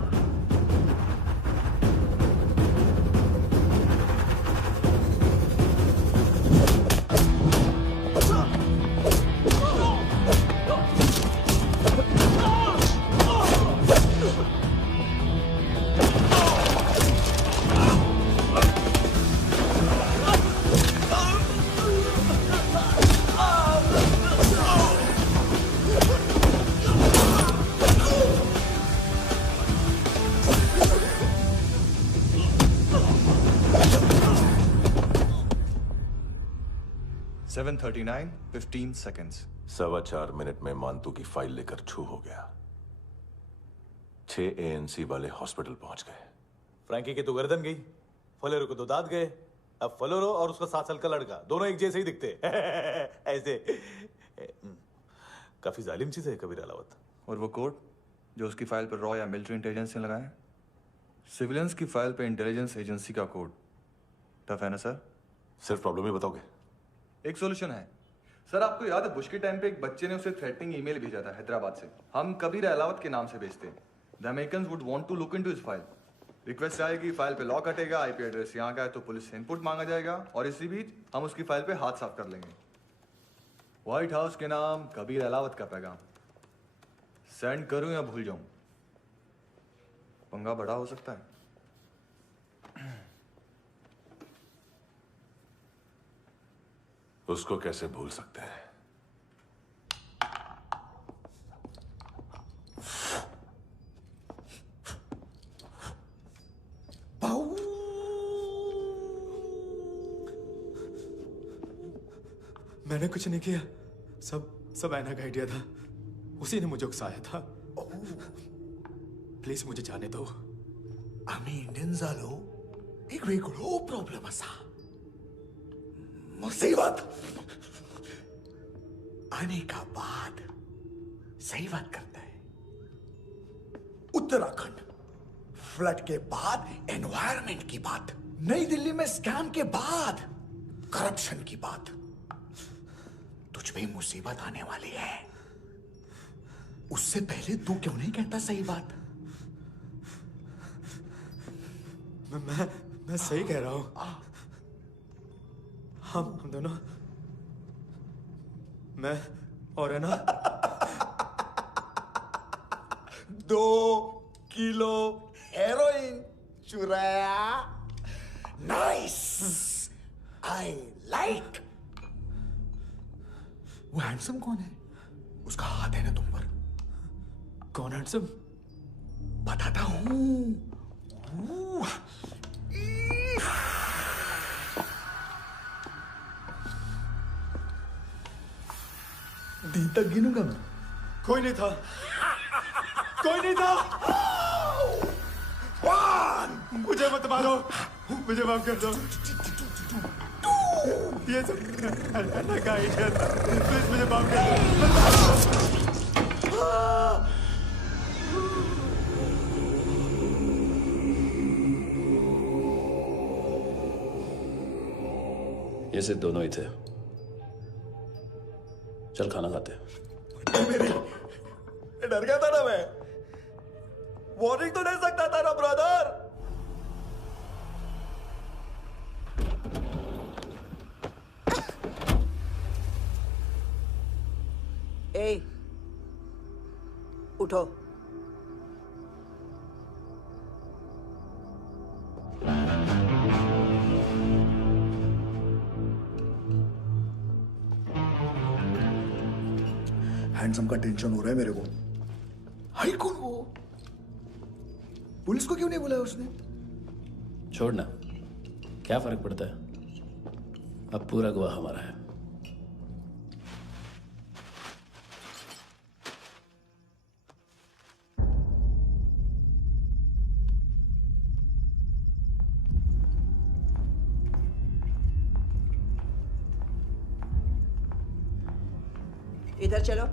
7:39, 15 seconds. 4.25 मिनट में मानतू की फाइल लेकर छू हो गया। 6 ANC वाले हॉस्पिटल पहुंच गए। फ्रैंकी की तो गर्दन गई, फलेरो को तो दांत गए। अब फलेरो और उसका 7 साल का लड़का दोनों एक जैसे ही दिखते ऐसे। काफी जालिम चीज है कबीर अलावत। और वो कोड जो उसकी फाइल पर रॉ या मिलिट्री इंटेलिजेंस ने लगाया, सिविलियंस की फाइल पे इंटेलिजेंस एजेंसी का कोड। टफ है ना सर? सिर्फ प्रॉब्लम ही बताओगे? एक सॉल्यूशन है सर। आपको याद है बुश के टाइम पे एक बच्चे ने उसे थ्रेटनिंग ईमेल भेजा था हैदराबाद से। हम कबीर अलावत के नाम से भेजते हैं। The Americans would want to look into his file. Request आएगी, फाइल पे लॉक हटेगा, आईपी एड्रेस यहाँ का है तो पुलिस से इनपुट मांगा जाएगा और इसी बीच हम उसकी फाइल पे हाथ साफ कर लेंगे। व्हाइट हाउस के नाम कबीर अलावत का पैगाम। सेंड करूं या भूल जाऊं? पंगा बड़ा हो सकता है। उसको कैसे भूल सकते हैं? मैंने कुछ नहीं किया, सब ऐना का आइडिया था। उसी ने मुझे उकसाया था। प्लीज मुझे जाने दो। आम्ही इंडियन झालो एक वेगळो प्रॉब्लेम असा, मुसीबत आने का बाद। सही बात करता है। उत्तराखंड फ्लड के बाद एनवायरनमेंट की बात, नई दिल्ली में स्कैम के बाद करप्शन की बात। तुझ पे मुसीबत आने वाली है, उससे पहले तू क्यों नहीं कहता सही बात? मैं सही कह रहा हूं। हम दोनों, मैं और है ना 2 किलो हेरोइन चुराया। Nice, I like. वो हैंडसम कौन है? उसका हाथ है ना तुम पर। कौन हैंडसम? बताता हूं। दिन तक गिनूंगा मैं। कोई नहीं था, कोई नहीं था। मुझे मत मारो, मुझे माफ कर दो। ये सब अन्ना का आइडिया था। प्लीज मुझे माफ कर दो। ये सिर्फ दोनों ही थे। चल खाना खाते हैं। मेरी डर गया था ना मैं। वार्निंग तो दे सकता था ना ब्रदर। ए, उठो। हैंडसम का टेंशन हो रहा है मेरे को। हाई कौन वो? पुलिस को क्यों नहीं बुलाया उसने? छोड़ना, क्या फर्क पड़ता है? अब पूरा गवाह हमारा है। इधर चलो।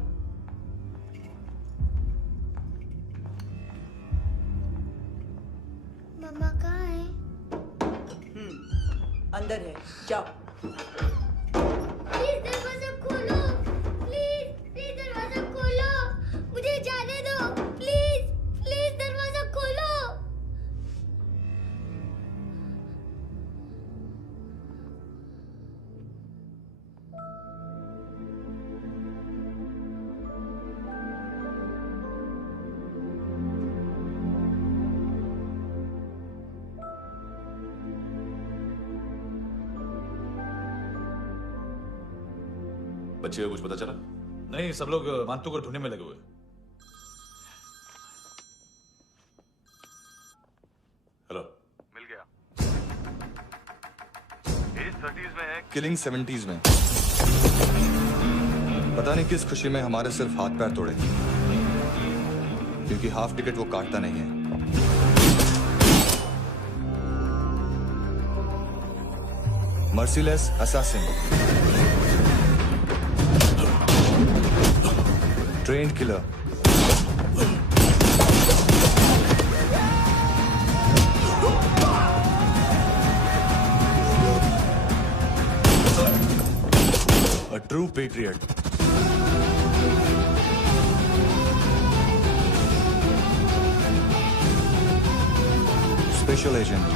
मम्मा कहाँ है? अंदर है, जाओ। प्लीज दरवाजा खोलो, प्लीज दरवाजा खोलो, मुझे जाने दो। प्लीज दरवाजा खोलो। बच्चे को कुछ पता चला? नहीं, सब लोग मानतू को ढूंढने में लगे हुए। हेलो, मिल गया। एज 30s में है, किलिंग 70s में। पता नहीं किस खुशी में हमारे सिर्फ हाथ पैर तोड़े, क्योंकि हाफ टिकट वो काटता नहीं है। Merciless assassin, trained killer, A true patriot. Special agent.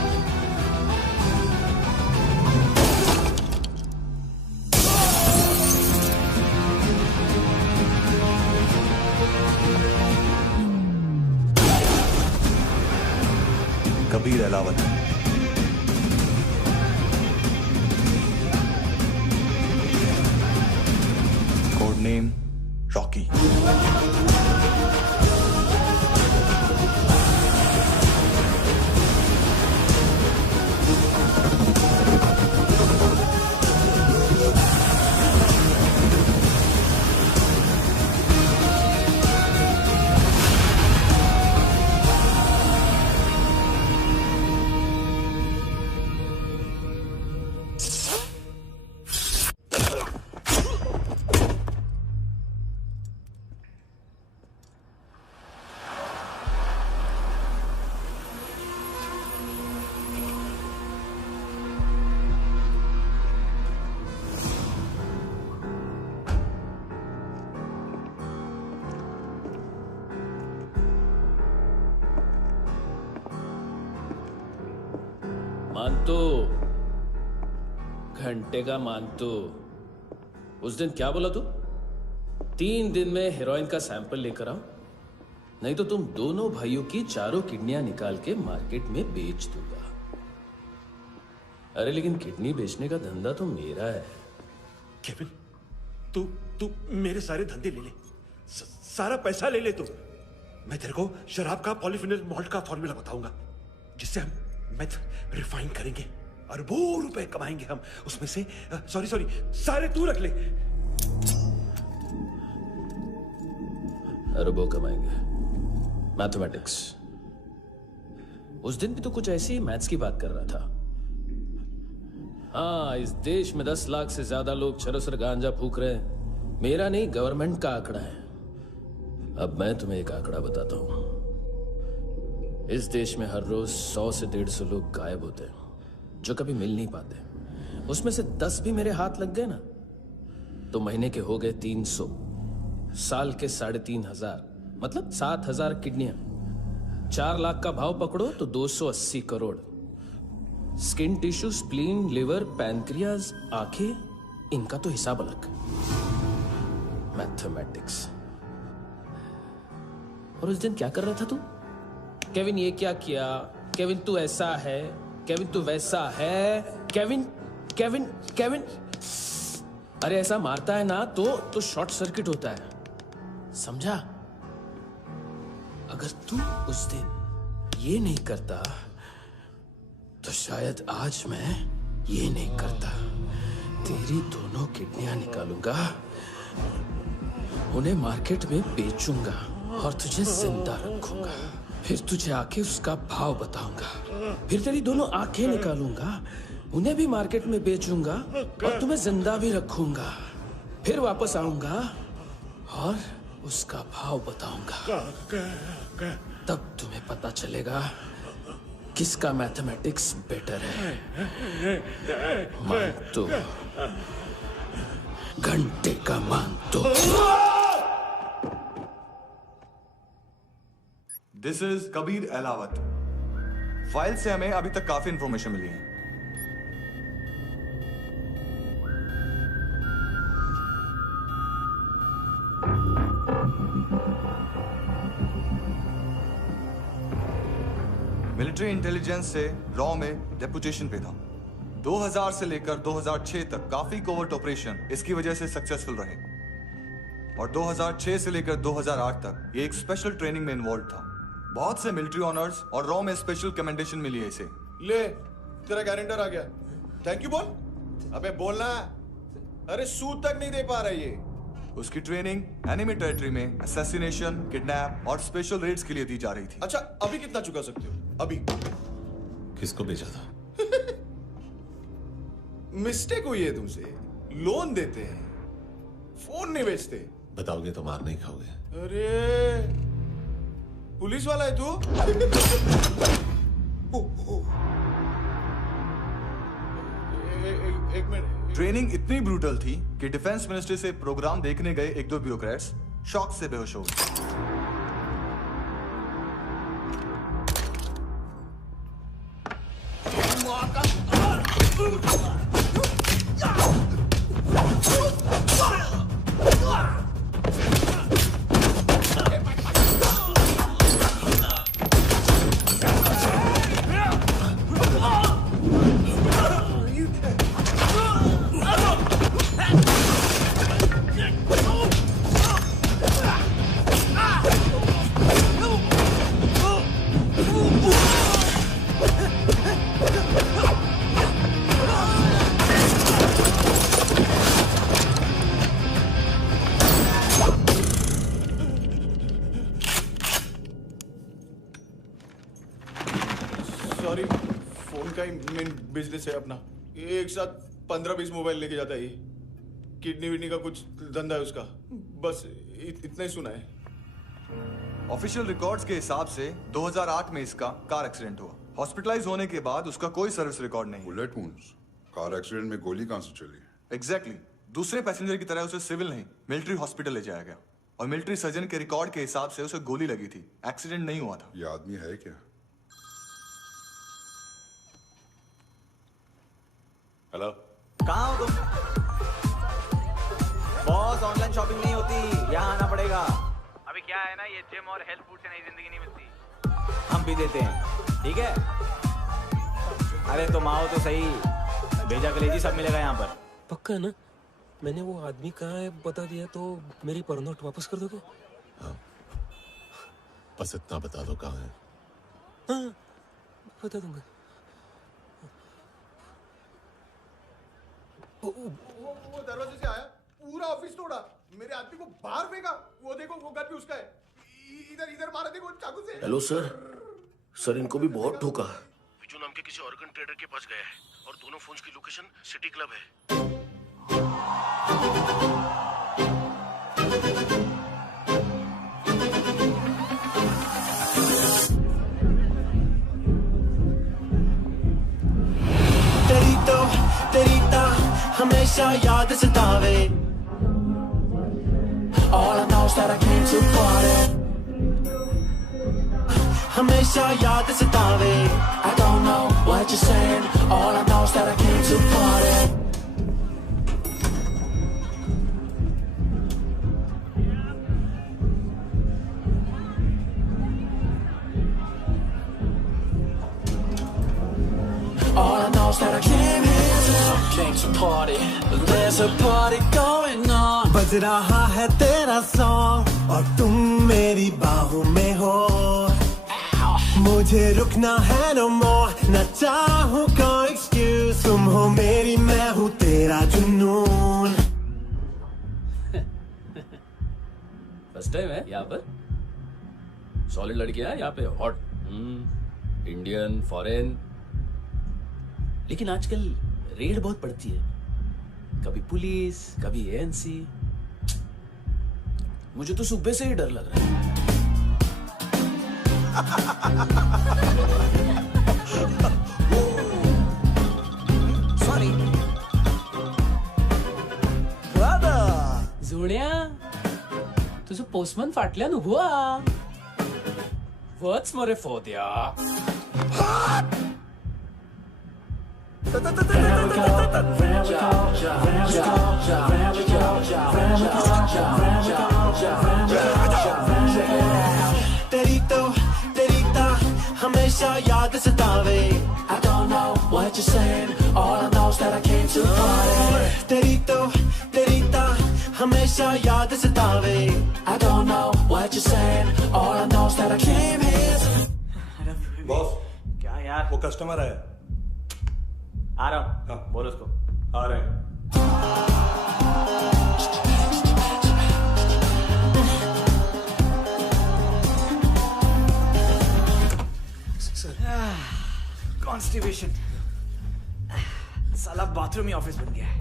Kabir Alawat. Code name Rocky. मानतो, घंटे का मानतो, उस दिन क्या बोला तू? 3 दिन में हेरोइन का सैंपल लेकर आओ, नहीं तो तुम दोनों भाइयों की चारों किडनियां निकाल के मार्केट में बेच दूंगा। अरे लेकिन किडनी बेचने का धंधा तो मेरा है। केविन, तू मेरे सारे धंधे ले ले, सारा पैसा ले ले तू। मैं तेरे को शराब का पॉलीफिनल मॉल्ट का फॉर्मूला बताऊंगा, जिससे हम मेथ रिफाइन करेंगे, अरबों रुपए कमाएंगे हम उसमें से। सॉरी सारे तू रख ले। अरबों कमाएंगे, मैथमेटिक्स। उस दिन भी तो कुछ ऐसी ही मैथ्स की बात कर रहा था। हाँ, इस देश में 10 लाख से ज्यादा लोग चरस और गांजा फूक रहे हैं। मेरा नहीं, गवर्नमेंट का आंकड़ा है। अब मैं तुम्हें एक आंकड़ा बताता हूं। इस देश में हर रोज 100 से 150 लोग गायब होते हैं, जो कभी मिल नहीं पाते। उसमें से 10 भी मेरे हाथ लग गए ना, तो महीने के हो गए 300, साल के 3,500, मतलब 7,000 किडनियां। 4 लाख का भाव पकड़ो तो 280 crore. Skin tissue, spleen, liver, pancreas, आंखें, इनका तो हिसाब अलग। मैथमेटिक्स। और उस दिन क्या कर रहा था तू? केविन ये क्या किया, केविन तू ऐसा है, केविन तू वैसा है, केविन केविन केविन। अरे ऐसा मारता है ना तो शॉर्ट सर्किट होता है, समझा? अगर तू उस दिन ये नहीं करता तो शायद आज मैं ये नहीं करता। तेरी दोनों किडनियां निकालूंगा, उन्हें मार्केट में बेचूंगा और तुझे जिंदा रखूंगा। फिर तुझे आके उसका भाव बताऊंगा। फिर तेरी दोनों आंखें निकालूंगा, उन्हें भी मार्केट में बेचूंगा और तुम्हें जिंदा भी रखूंगा। फिर वापस आऊंगा और उसका भाव बताऊंगा। तब तुम्हें पता चलेगा किसका मैथमेटिक्स बेटर है। मानतो, घंटे का मानतो। This is Kabir Ahlawat. File से हमें अभी तक काफी इंफॉर्मेशन मिली है। मिलिट्री इंटेलिजेंस से रॉ में डेपुटेशन पे था। 2000 से लेकर 2006 तक काफी कोवर्ट ऑपरेशन इसकी वजह से सक्सेसफुल रहे, और 2006 से लेकर 2008 तक ये एक स्पेशल ट्रेनिंग में इन्वॉल्व था। बहुत से मिलिट्री ऑनर्स और रॉ में स्पेशल कमेंडेशन मिली है इसे। ले, तेरा गारंटर आ गया। थैंक यू बोल। अबे बोलना। अरे सूद तक नहीं दे पा रहा ये। उसकी ट्रेनिंग एनिमी टेरिटरी में असैसिनेशन, किडनैप और स्पेशल रेड्स के लिए दी जा रही थी। अच्छा, अभी कितना चुका सकते हो? अभी किसको भेजा था? मिस्टेक हुई है तुमसे। लोन देते हैं, फोन नहीं बेचते। बताओगे तो मार नहीं खाओगे। अरे पुलिस वाला है तू? एक मिनट। ट्रेनिंग इतनी ब्रूटल थी कि डिफेंस मिनिस्ट्री से प्रोग्राम देखने गए एक दो ब्यूरोक्रेट्स शॉक से बेहोश हो गए। बिजनेस है अपना, एक साथ 15-20 मोबाइल लेके जाता है ये। किडनी विडनी का कुछ धंधा है उसका, बस इतना ही सुना है। ऑफिशियल रिकॉर्ड्स के हिसाब से 2008 में इसका कार एक्सीडेंट हुआ। हॉस्पिटलाइज होने के बाद उसका कोई सर्विस रिकॉर्ड नहीं। बुलेट वुंड्स, कार एक्सीडेंट में गोली कहां से चली? एग्जैक्टली। दूसरे पैसेंजर की तरह उसे सिविल नहीं मिलिट्री हॉस्पिटल ले जाया गया और मिलिट्री सर्जन के रिकॉर्ड के हिसाब से उसे गोली लगी थी, एक्सीडेंट नहीं हुआ था। ये आदमी है क्या? हेलो, कहाँ हो तुम? बॉस, ऑनलाइन शॉपिंग नहीं होती, यहाँ आना पड़ेगा। अभी क्या है ना, ये जिम और हेल्थ फूड से नई जिंदगी नहीं मिलती। हम भी देते हैं, ठीक है? अरे तुम आओ तो सही, भेजा कलेजी सब मिलेगा यहाँ पर। पक्का ना? मैंने वो आदमी कहाँ है बता दिया तो मेरी परनोट वापस कर दोगे? हाँ, बस इतना बता दो कहाँ है। हाँ, बता दूंगा। वो दरवाजे से आया, पूरा ऑफिस तोड़ा, मेरे आदमी को बाहर फेंका। वो देखो, वो गन भी उसका है। इधर इधर मारा देखो चाकू से। हेलो सर, सर इनको भी बहुत ठोका। विजू नाम के किसी ऑर्गन ट्रेडर के पास गया है और दोनों फोन्स की लोकेशन सिटी क्लब है। तेरी ता हमेशा याद सतावे। All I know is that I came to party. हमेशा याद सतावे। I don't know what you're saying. All I know is that I came to party. All I know is that I came to party. There's a party going on. बज रहा है तेरा song और तुम मेरी बाहों में हो। मुझे रुकना है no more, न चाहूँ कोई excuse। तुम हो मेरी, मैं हूँ तेरा जुनून। फर्स्ट टाइम है यहाँ पर? सॉलिड लड़कियां यहाँ पे, हॉट इंडियन, फॉरेन। लेकिन आजकल रेड बहुत पड़ती है, कभी पुलिस, कभी एएनसी। मुझे तो सुबह से ही डर लग रहा है। सॉरी जुण्या, तुझं पोस्टमन फाटल्यान हुआ. वच मरे फोद्या. तेरी ता हमेशा याद सतावे. I don't know what you're saying. All I know is that I came to party. तेरी ता हमेशा याद सतावे. I don't know what you're saying. All I know is that I came here. Boss, क्या यार? वो कस्टमर है. आ रहा हूँ. बोलो उसको. आ रहे हैं. मोटिवेशन। साला बाथरूम ही ऑफिस बन गया है।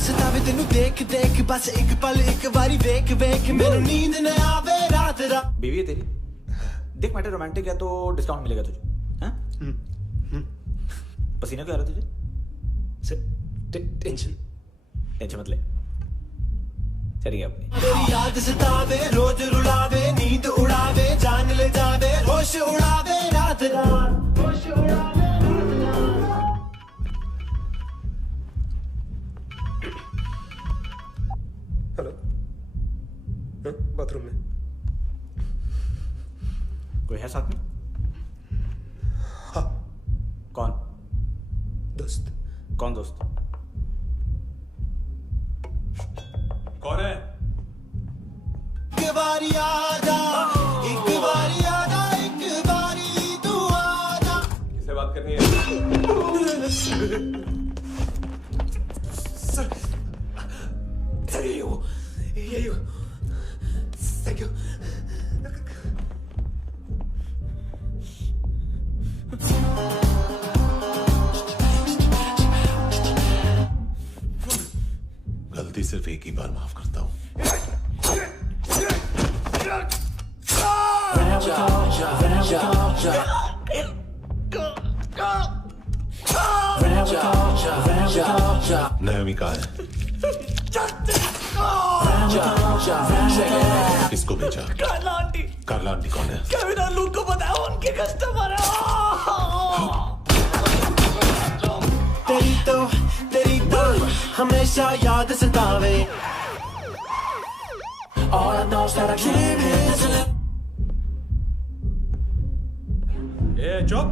सतावे तेनू देख देख बस एक पल एक बारी वेख वेख मैनू नींद न आवे रात रात। बीवी है तेरी, देख मैटर रोमांटिक है तो डिस्काउंट मिलेगा तुझे। हाँ? पसीना क्यों आ रहा है तुझे? टेंशन मत ले, चलिए अपनी। तेरी याद सतावे रोज रुलावे नींद उड़ावे जान ले जावे होश उड़ावे रात रात होश उड़ावे। हेलो, बाथरूम में कोई है साथ में? हाँ। कौन? दोस्त। कौन दोस्त? कौन है? एक बारी आजा, एक बारी आजा, एक बारी तू आजा। किससे बात करनी है? सर यही हो। Thank you. गलती सिर्फ एक ही बार माफ करता हूँ। नयमी कहाँ है? किसको भेजा? कार्ला आंटी। कार्ला आंटी कौन है? केविन और लूक को बताया, उनके कस्टमर है। तेरी तो हमेशा याद सतावे। All I know is that I can't handle it. ए चुप।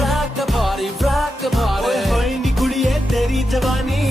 rock the party. ओए होए नी कुड़िए तेरी जवानी।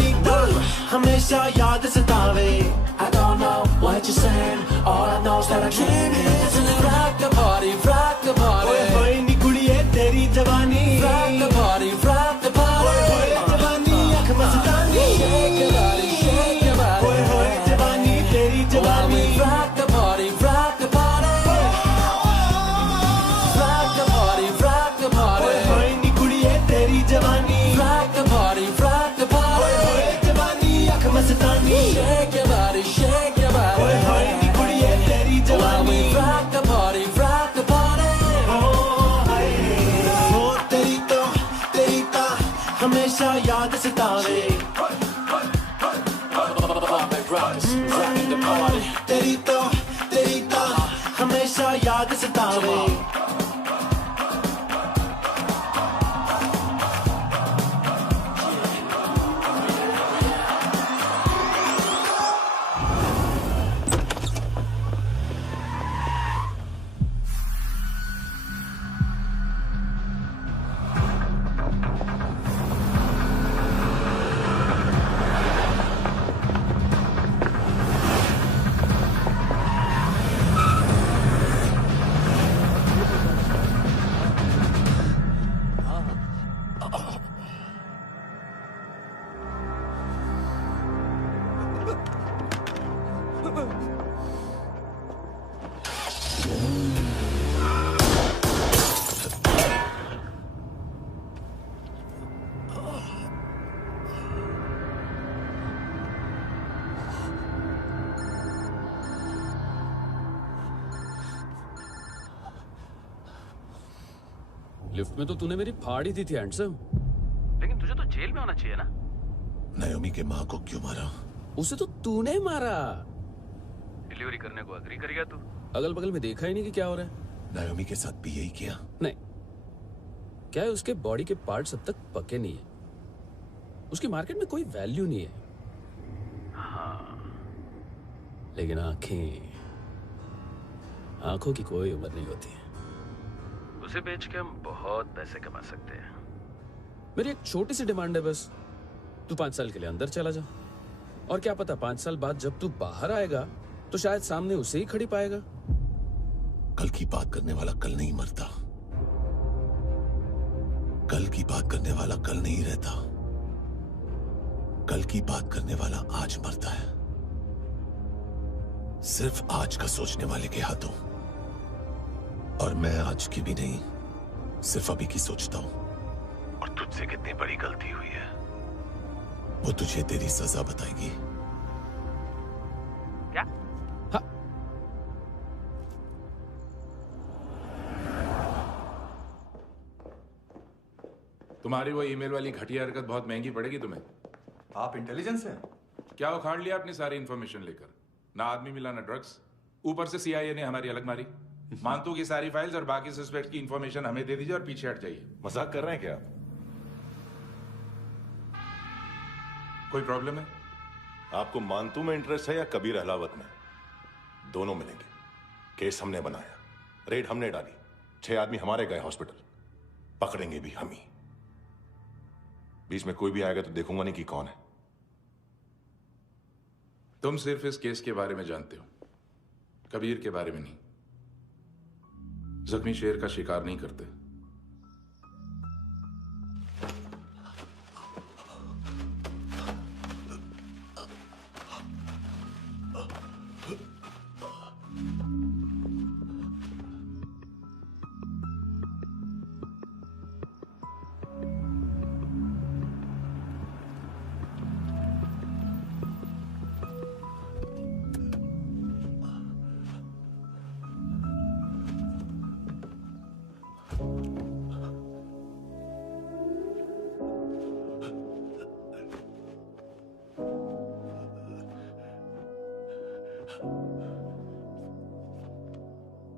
तेरी तो हमेशा याद सतावे। I don't know what you're saying, all I know is that I can't handle it. Rock the party, rock the party. ओए होए नी कुड़िए तेरी जवानी। Rock the party, rock the party. ओए होए जवानी आँख मस्तानी। Shake your body, shake your body. ओए होए जवानी तेरी जवानी। Rock the party, rock the party. Rock the party, rock the party. ओए होए नी कुड़िए तेरी जवानी। Rock the party, rock the party. ओए होए जवानी आँख मस्तानी। Shake your body, shake your body. ओए होए नी कुड़िए तेरी जवानी। Rock the party, rock the party. ओ तेरी तो हमेशा याद सतावे। तेरी तो हमेशा याद सतावे। लिफ्ट में तो तूने मेरी फाड़ ही दी थी हैंडसम। लेकिन तुझे तो जेल में होना चाहिए ना। नायोमी के माँ को क्यों मारा? उसे तो तूने मारा। डिलीवरी करने को अग्री कर गया तू। अगल बगल में देखा ही नहीं कि क्या हो रहा है। नायोमी के साथ भी यही किया? नहीं, क्या है उसके बॉडी के पार्ट्स अब तक पके नहीं है। उसकी मार्केट में कोई वैल्यू नहीं है। हाँ, लेकिन आंखों की कोई उम्र नहीं होती है। उसे बेच के हम बहुत पैसे कमा सकते हैं। मेरी एक छोटी सी डिमांड है बस, तू 5 साल के लिए अंदर चला जा, और क्या पता 5 साल बाद जब तू बाहर आएगा तो शायद सामने उसे ही खड़ी पाएगा। कल की बात करने वाला कल नहीं मरता, कल की बात करने वाला कल नहीं रहता, कल की बात करने वाला आज मरता है। सिर्फ आज का सोचने वाले के हाथों। और मैं आज की भी नहीं, सिर्फ अभी की सोचता हूं। और तुझसे कितनी बड़ी गलती हुई है वो तुझे तेरी सजा बताएगी। क्या? हाँ। तुम्हारी वो ईमेल वाली घटिया हरकत बहुत महंगी पड़ेगी तुम्हें। आप इंटेलिजेंस हैं? क्या उखाड़ लिया अपनी सारी इंफॉर्मेशन लेकर? ना आदमी मिला ना ड्रग्स, ऊपर से CIA ने हमारी अलग मारी। मानतू की सारी फाइल्स और बाकी सस्पेक्ट की इंफॉर्मेशन हमें दे दीजिए और पीछे हट जाइए। मजाक कर रहे हैं क्या? कोई प्रॉब्लम है? आपको मानतू में इंटरेस्ट है या कबीर अहलावत में? दोनों मिलेंगे। केस हमने बनाया, रेड हमने डाली, 6 आदमी हमारे गए हॉस्पिटल, पकड़ेंगे भी हम ही। बीच में कोई भी आएगा तो देखूंगा नहीं कि कौन है। तुम सिर्फ इस केस के बारे में जानते हो, कबीर के बारे में नहीं। जख्मी शेर का शिकार नहीं करते।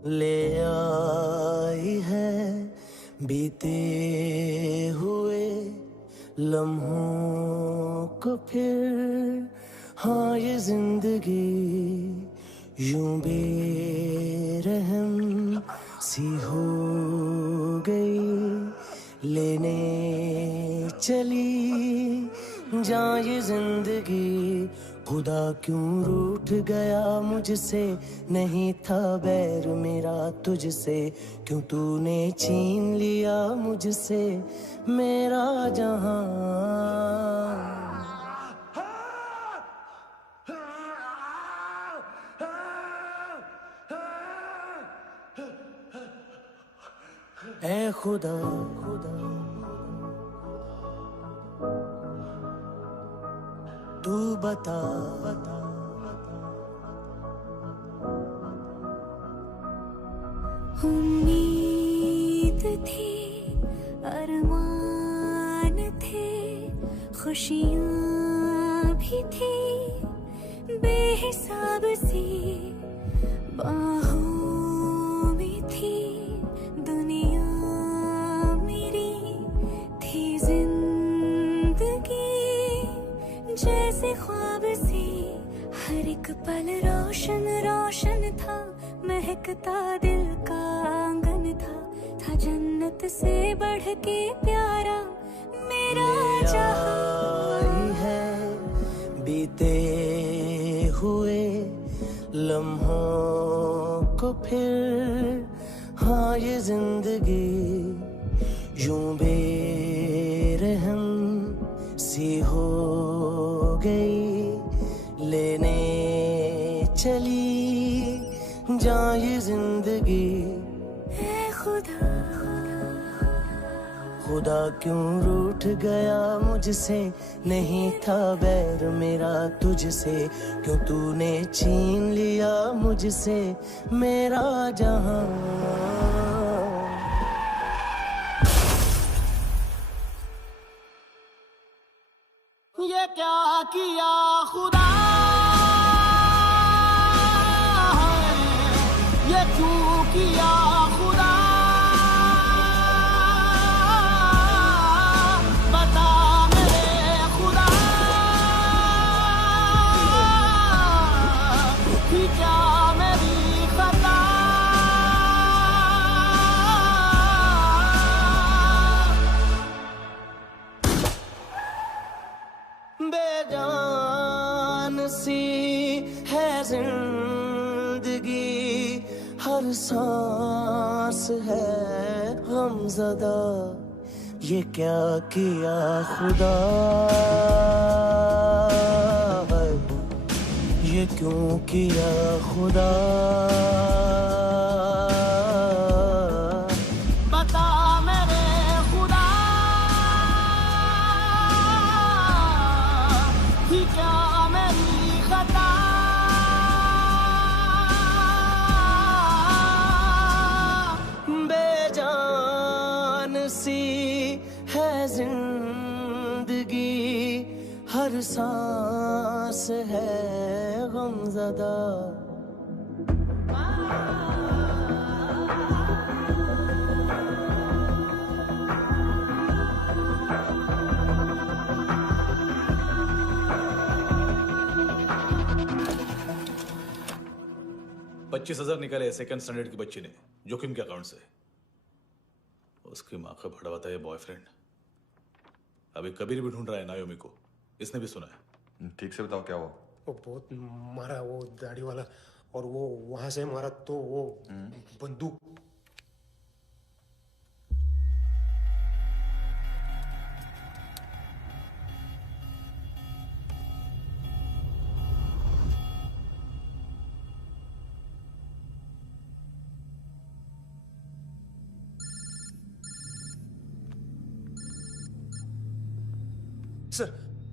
ले आई है बीते हुए लम्हों को फिर, हाँ ये जिंदगी यूं बेरहम सी हो गई, लेने चली जा ये जिंदगी। खुदा क्यों रूठ गया मुझसे, नहीं था बैर मेरा तुझसे, क्यों तूने छीन लिया मुझसे मेरा जहां। ऐ खुदा तू बता उम्मीद थी, अरमान थे, खुशियाँ भी थी, बेहिसाब सी बाहों में थी दुनिया मेरी, थी जिंदगी जैसे ख्वाब सी, हर एक पल रोशन रोशन था, महकता दिल का आंगन था जन्नत से बढ़ के प्यारा मेरा जहां है। बीते हुए लम्हों को फिर, हाँ ये जिंदगी यूं बेरहम सी हो गई, लेने चली जा ये जिंदगी। ऐ खुदा खुदा क्यों रूठ गया मुझसे, नहीं था बैर मेरा तुझसे, क्यों तूने छीन लिया मुझसे मेरा जहां। क्या किया खुदा, ये क्यों किया खुदा, बता मेरे खुदा, कि क्या मेरी खता, बेजान सी है जिंदगी, हर सांस है गमज़दा, ये क्या किया खुदा, ये क्यों किया खुदा, बता मेरे खुदा, कि क्या मेरी खता, बेजान सी है जिंदगी, हर सांस है गमज़दा। $25,000 निकाले सेकंड स्टैंडर्ड की बच्ची ने जोखिम के अकाउंट से। उसकी माँ का भड़वाता है बॉयफ्रेंड। अभी कबीर भी ढूंढ रहा है नायोमी को, इसने भी सुना है। ठीक से बताओ क्या हुआ। वो बहुत मारा, वो दाढ़ी वाला, और वो वहां से मारा तो वो बंदूक।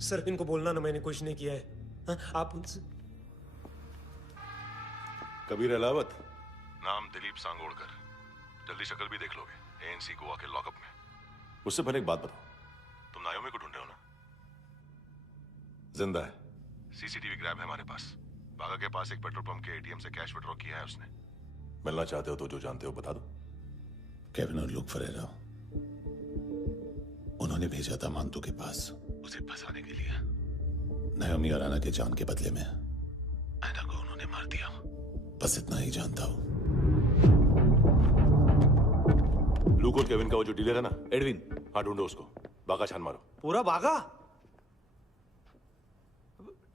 सर इनको बोलना ना मैंने कुछ नहीं किया है। हाँ, आप उनसे। कबीर अलावत, नाम दिलीप सांगोड़कर। जल्दी शक्ल भी देख लोगे एएनसी गोवा के लॉकअप में। उससे पहले एक बात बताओ, तुम नायोमी को ढूंढ रहे हो ना? जिंदा है, सीसीटीवी ग्रैब है हमारे पास। बागा के पास एक पेट्रोल पंप के एटीएम से कैश विड्रॉ किया है उसने। मिलना चाहते हो तो जो जानते हो बता दो। केविन और लुक फरेरा, उन्होंने भेजा था मांतू के पास उसे फंसाने के लिए। नायोमी और आना के जान के बदले में आना को उन्होंने मार दिया। बस इतना ही जानता हूं। लूक और केविन का वो जो डीलर है ना, एडविन। हाँ, ढूंढो उसको। बागा छान मारो। पूरा बागा?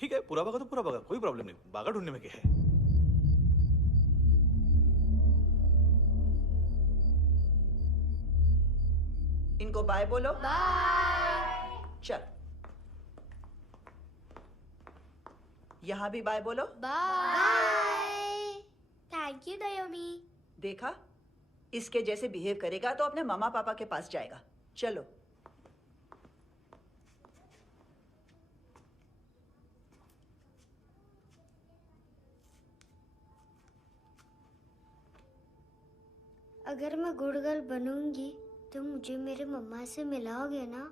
ठीक है, पूरा बागा तो पूरा बागा, कोई प्रॉब्लम नहीं। बागा ढूंढने में क्या है? इनको बाय बोलो। बाय। चल, यहाँ भी बाय बोलो। बाय। Thank you नायोमी। देखा, इसके जैसे बिहेव करेगा तो अपने मामा पापा के पास जाएगा। चलो। अगर मैं गुड गर्ल बनूंगी तो मुझे मेरे मम्मा से मिलाओगे ना?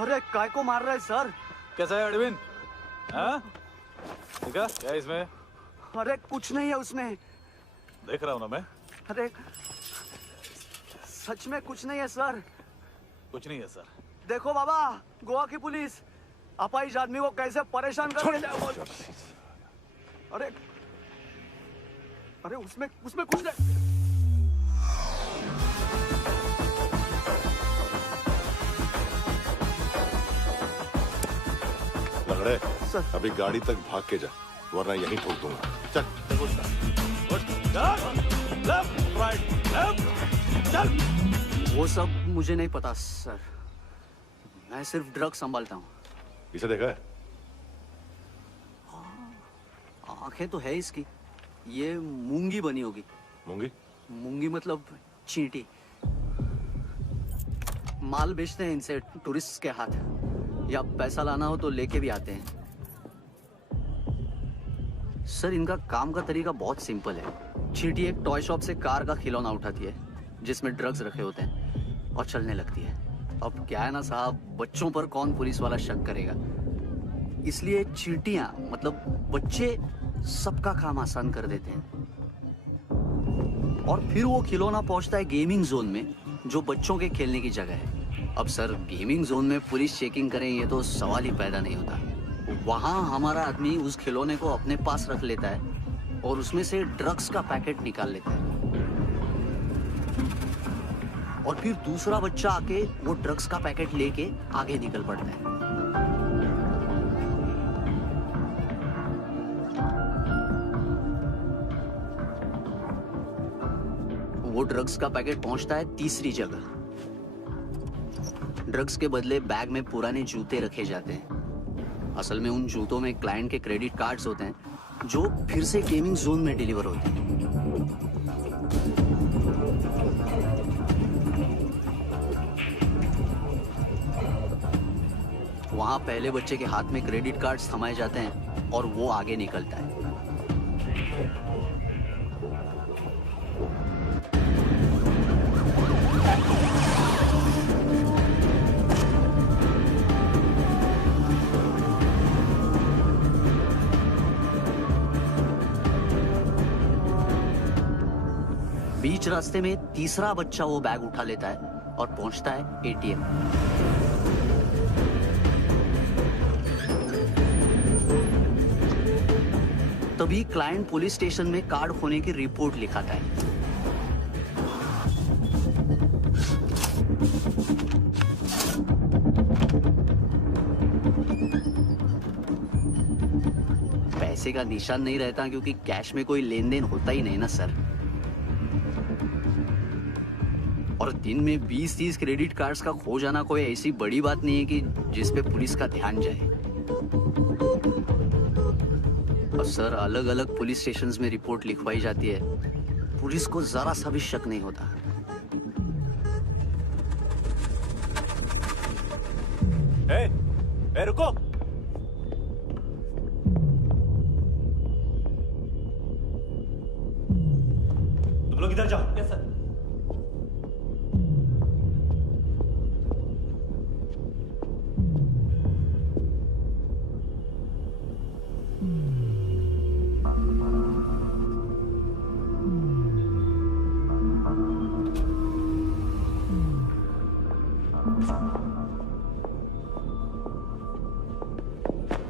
अरे काय को मार रहा है सर? कैसा है अरविंद? हाँ? ठीक है, क्या है इसमें? अरे कुछ नहीं है उसमें। देख रहा हूं ना मैं। अरे सच में कुछ नहीं है सर। कुछ नहीं है सर। देखो बाबा, गोवा की पुलिस अपाहिज आदमी को कैसे परेशान कर रही है। अरे अरे उसमें कुछ नहीं। लंगड़े, अभी गाड़ी तक भाग के जा, वरना यहीं ठोक दूंगा। चल। वो सब मुझे नहीं पता सर, मैं सिर्फ ड्रग संभालता हूँ। इसे देखा है? आंखें तो है इसकी। ये मूंगी बनी होगी। मूंगी? मूंगी मतलब चींटी। माल बेचते हैं इनसे टूरिस्ट के हाथ, या पैसा लाना हो तो लेके भी आते हैं। सर इनका काम का तरीका बहुत सिंपल है। चींटी एक टॉय शॉप से कार का खिलौना उठाती है जिसमें ड्रग्स रखे होते हैं और चलने लगती है। अब क्या है ना साहब, बच्चों पर कौन पुलिस वाला शक करेगा, इसलिए चींटियां मतलब बच्चे सबका काम आसान कर देते हैं। और फिर वो खिलौना पहुंचता है गेमिंग जोन में, जो बच्चों के खेलने की जगह है। अब सर गेमिंग जोन में पुलिस चेकिंग करें ये तो सवाल ही पैदा नहीं होता। वहां हमारा आदमी उस खिलौने को अपने पास रख लेता है और उसमें से ड्रग्स का पैकेट निकाल लेता है, और फिर दूसरा बच्चा आके वो ड्रग्स का पैकेट लेके आगे निकल पड़ता है। वो ड्रग्स का पैकेट पहुंचता है तीसरी जगह। ड्रग्स के बदले बैग में पुराने जूते रखे जाते हैं। असल में उन जूतों में क्लाइंट के क्रेडिट कार्ड्स होते हैं जो फिर से गेमिंग जोन में डिलीवर होते हैं। वहां पहले बच्चे के हाथ में क्रेडिट कार्ड्स थमाए जाते हैं और वो आगे निकलता है। बीच रास्ते में तीसरा बच्चा वो बैग उठा लेता है और पहुंचता है एटीएम। तभी क्लाइंट पुलिस स्टेशन में कार्ड खोने की रिपोर्ट लिखाता है। पैसे का निशान नहीं रहता क्योंकि कैश में कोई लेन देन होता ही नहीं ना सर। और दिन में 20-30 क्रेडिट कार्ड्स का खो जाना कोई ऐसी बड़ी बात नहीं है कि जिस पे पुलिस का ध्यान जाए। और सर अलग अलग पुलिस स्टेशंस में रिपोर्ट लिखवाई जाती है, पुलिस को जरा सा भी शक नहीं होता। ए, रुको। तुम लोग इधर जाओ। Yes sir.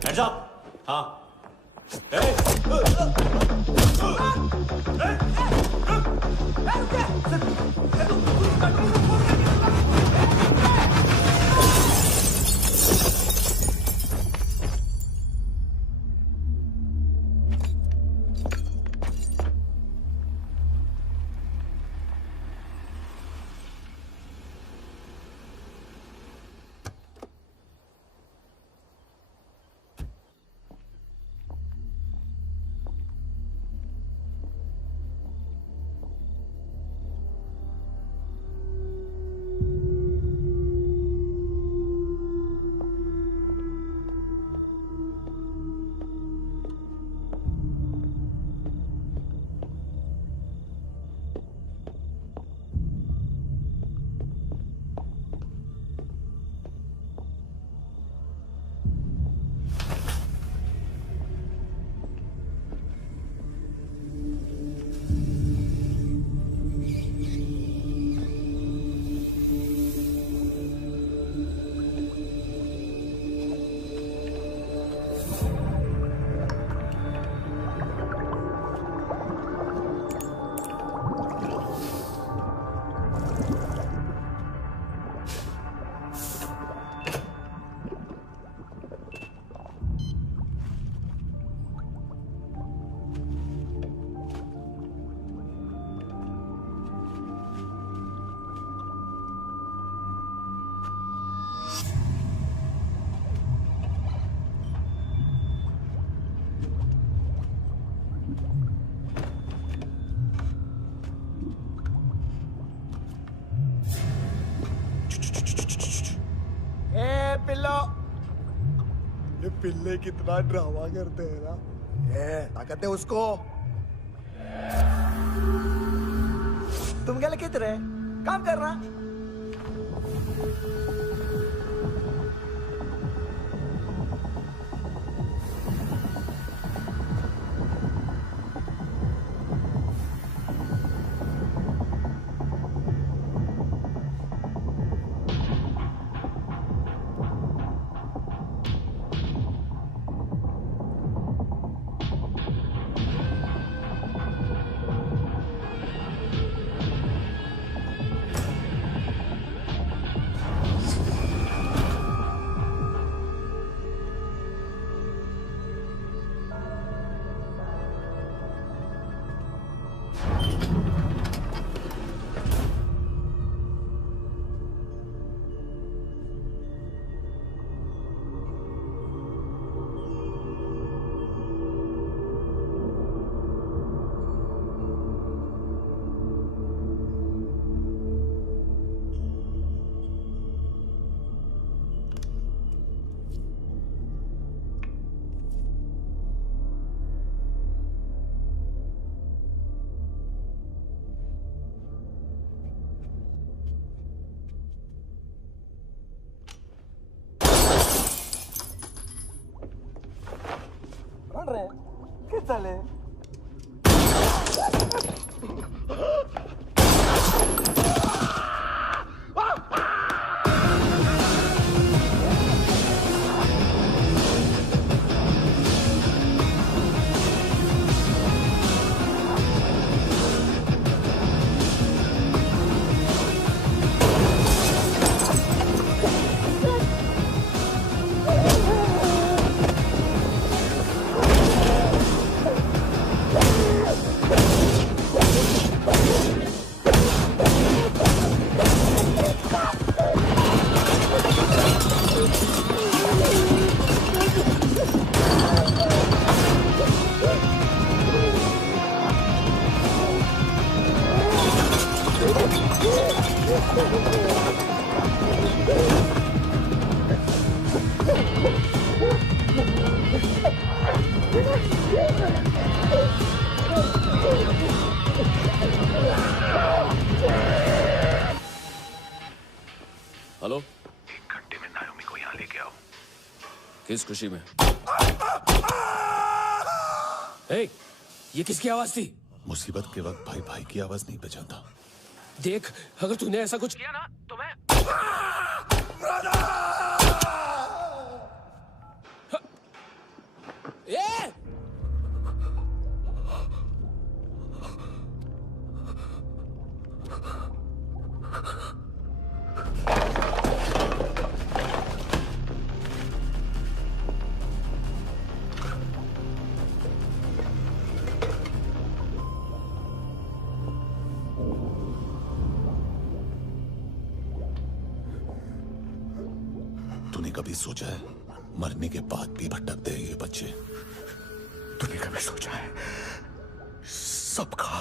Hands up! हाँ। पिल्लो। ये पिल्ले कितना ड्रामा करते हैं ना। ये ताकत है उसको। तुम क्या लिखित रहे? काम कर रहा। ¿Qué tal, हेलो, 1 घंटे में नायोमी को यहाँ लेके आओ। किस खुशी में? ए, ये किसकी आवाज थी? मुसीबत के वक्त भाई भाई की आवाज नहीं बचाता। देख, अगर तूने ऐसा कुछ किया ना तो मैं ए! तूने कभी सोचा है मरने के बाद भी भटकते हैं ये बच्चे? तूने कभी सोचा है सबका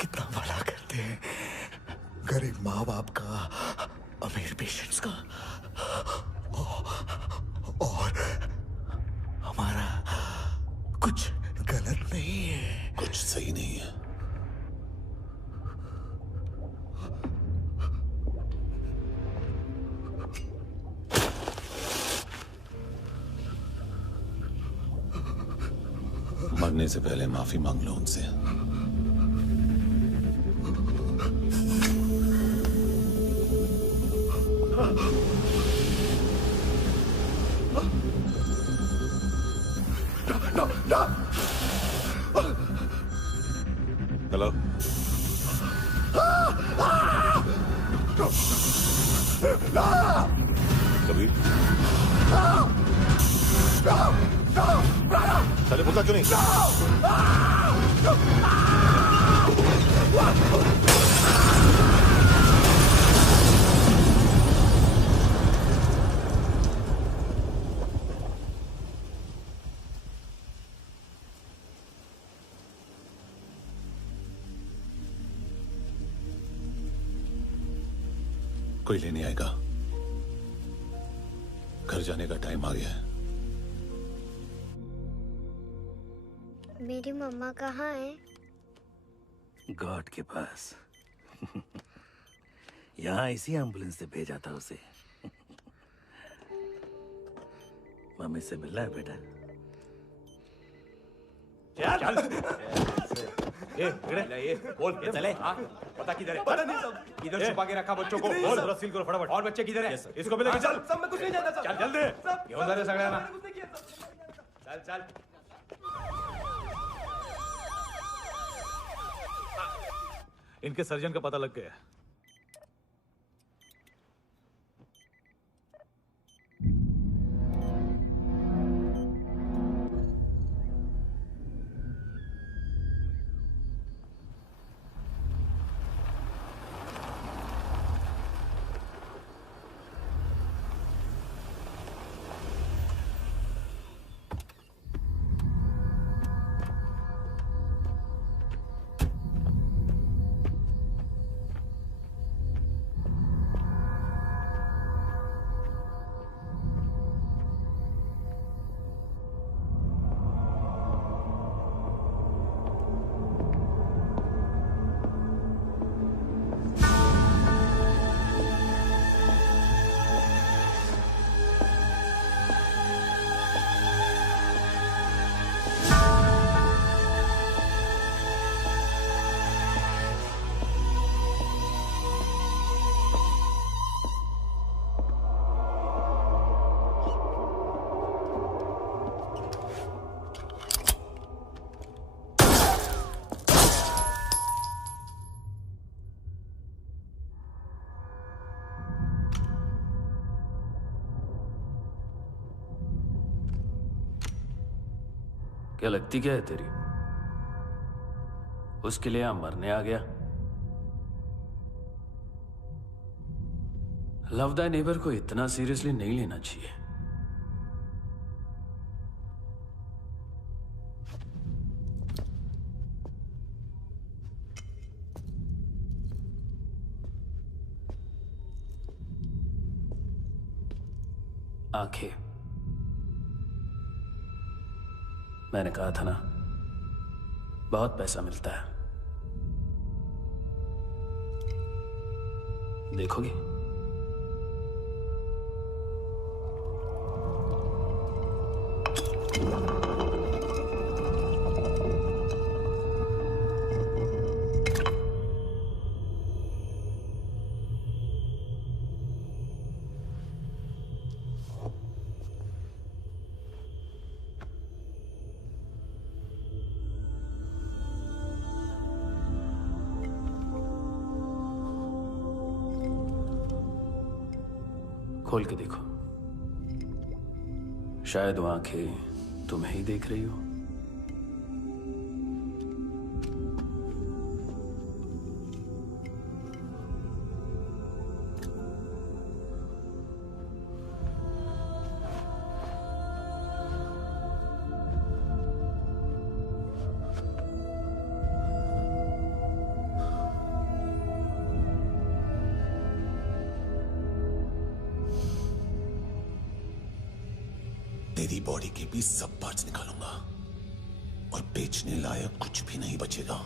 कितना भला करते हैं? गरीब माँ बाप का, अमीर पेशेंट्स का, और हमारा कुछ गलत नहीं है, कुछ सही नहीं है। मरने से पहले माफी मांग लो उनसे। हेलो, कबीर, चले बोलता क्यों नहीं? कोई लेने आएगा? घर जाने का टाइम आ गया है। मेरी मम्मा कहाँ है? गॉड के पास। यहाँ इसी एम्बुलेंस से भेजा था उसे। मम्मी से मिलना है बेटा। चल। ये बोल के चले। हाँ, पता किधर है? पता नहीं सब। किधर छुपा के रखा बच्चों को? बोल। पूरा सील करो फटाफट। और बच्चे किधर है? इसको भी लेके चल। सब मैं कुछ नहीं जानता। चल जल्दी। घेऊन जा रे सगळ्यांना। चल चल। इनके सर्जन का पता लग गया। क्या लगती क्या है तेरी? उसके लिए यहां मरने आ गया? लव द नेबर को इतना सीरियसली नहीं लेना चाहिए। आंखें, मैंने कहा था ना, बहुत पैसा मिलता है। देखोगे? खोल के देखो, शायद वो आंखें तुम्हें ही देख रही हो। तेरी बॉडी के भी सब पार्ट्स निकालूंगा और बेचने लायक कुछ भी नहीं बचेगा।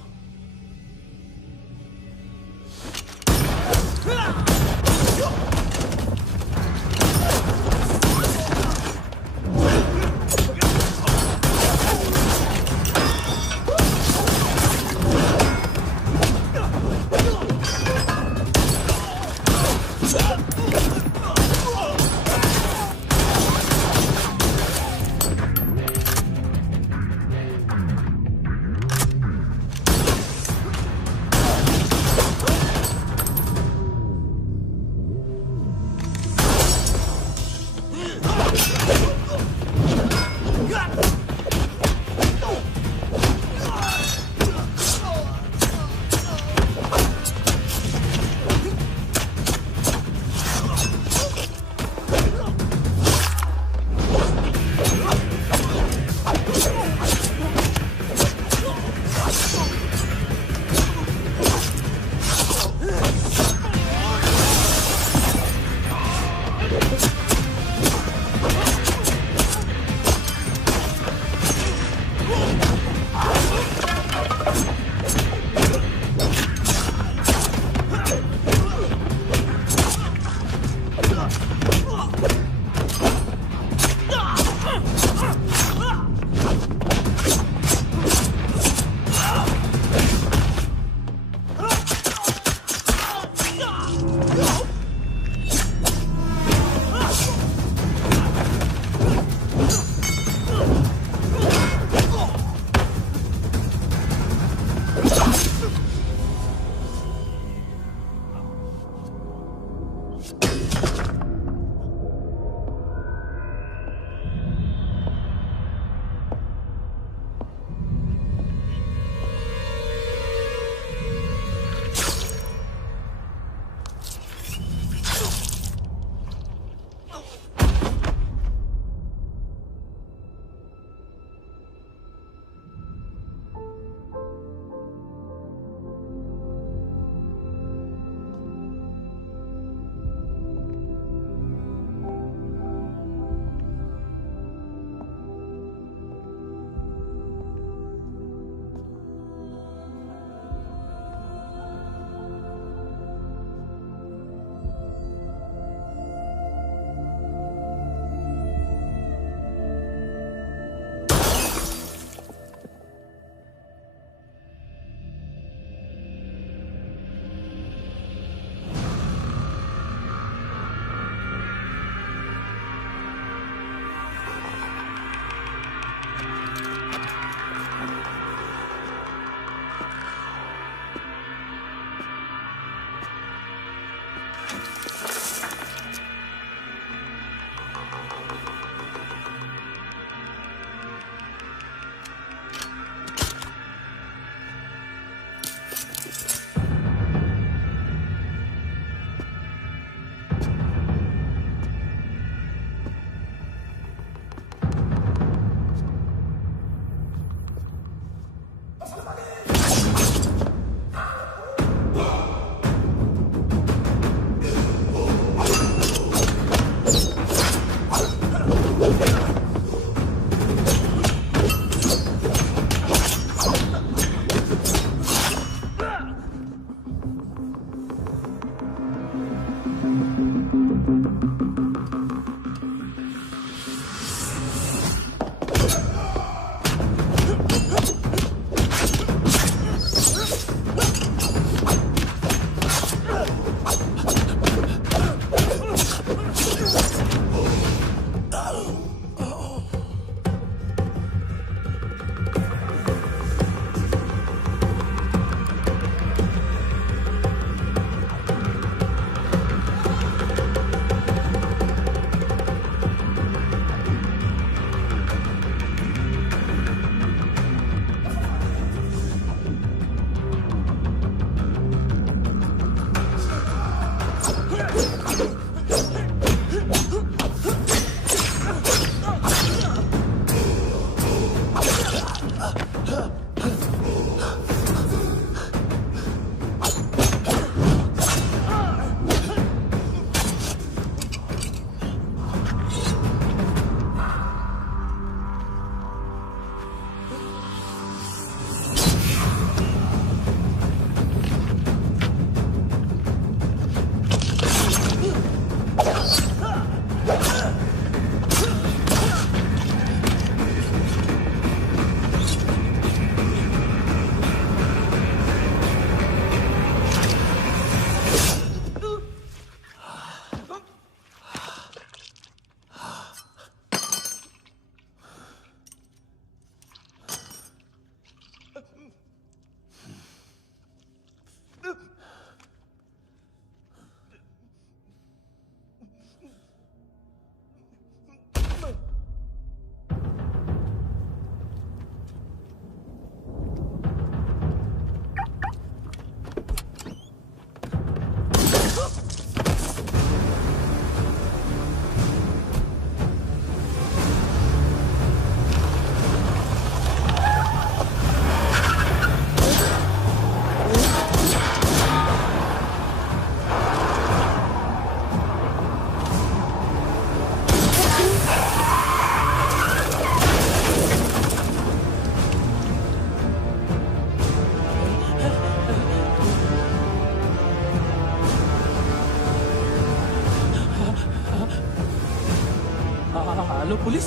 पुलिस?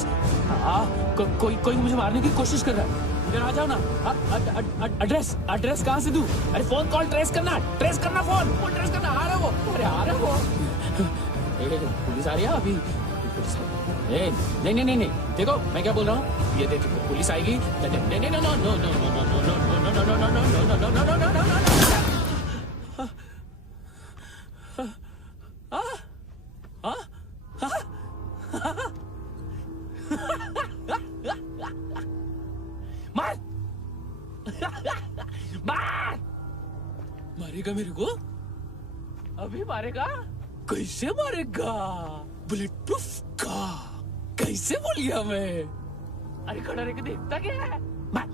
कोई मुझे मारने की कोशिश कर रहा है। इधर आ जाओ ना। एड्रेस कहाँ से दूं? अरे फोन कॉल ट्रेस करना फोन ट्रेस करना। आ रहा वो, अरे आ रहा वो। पुलिस आ रही है अभी। नहीं, देखो मैं क्या बोल रहा हूँ, ये देखो पुलिस आएगी। मारेगा मेरे को? अभी मारेगा? कैसे मारेगा? बुलेट प्रूफ का कैसे बोल गया मैं? अरे खड़ा रह के देखता क्या है? मार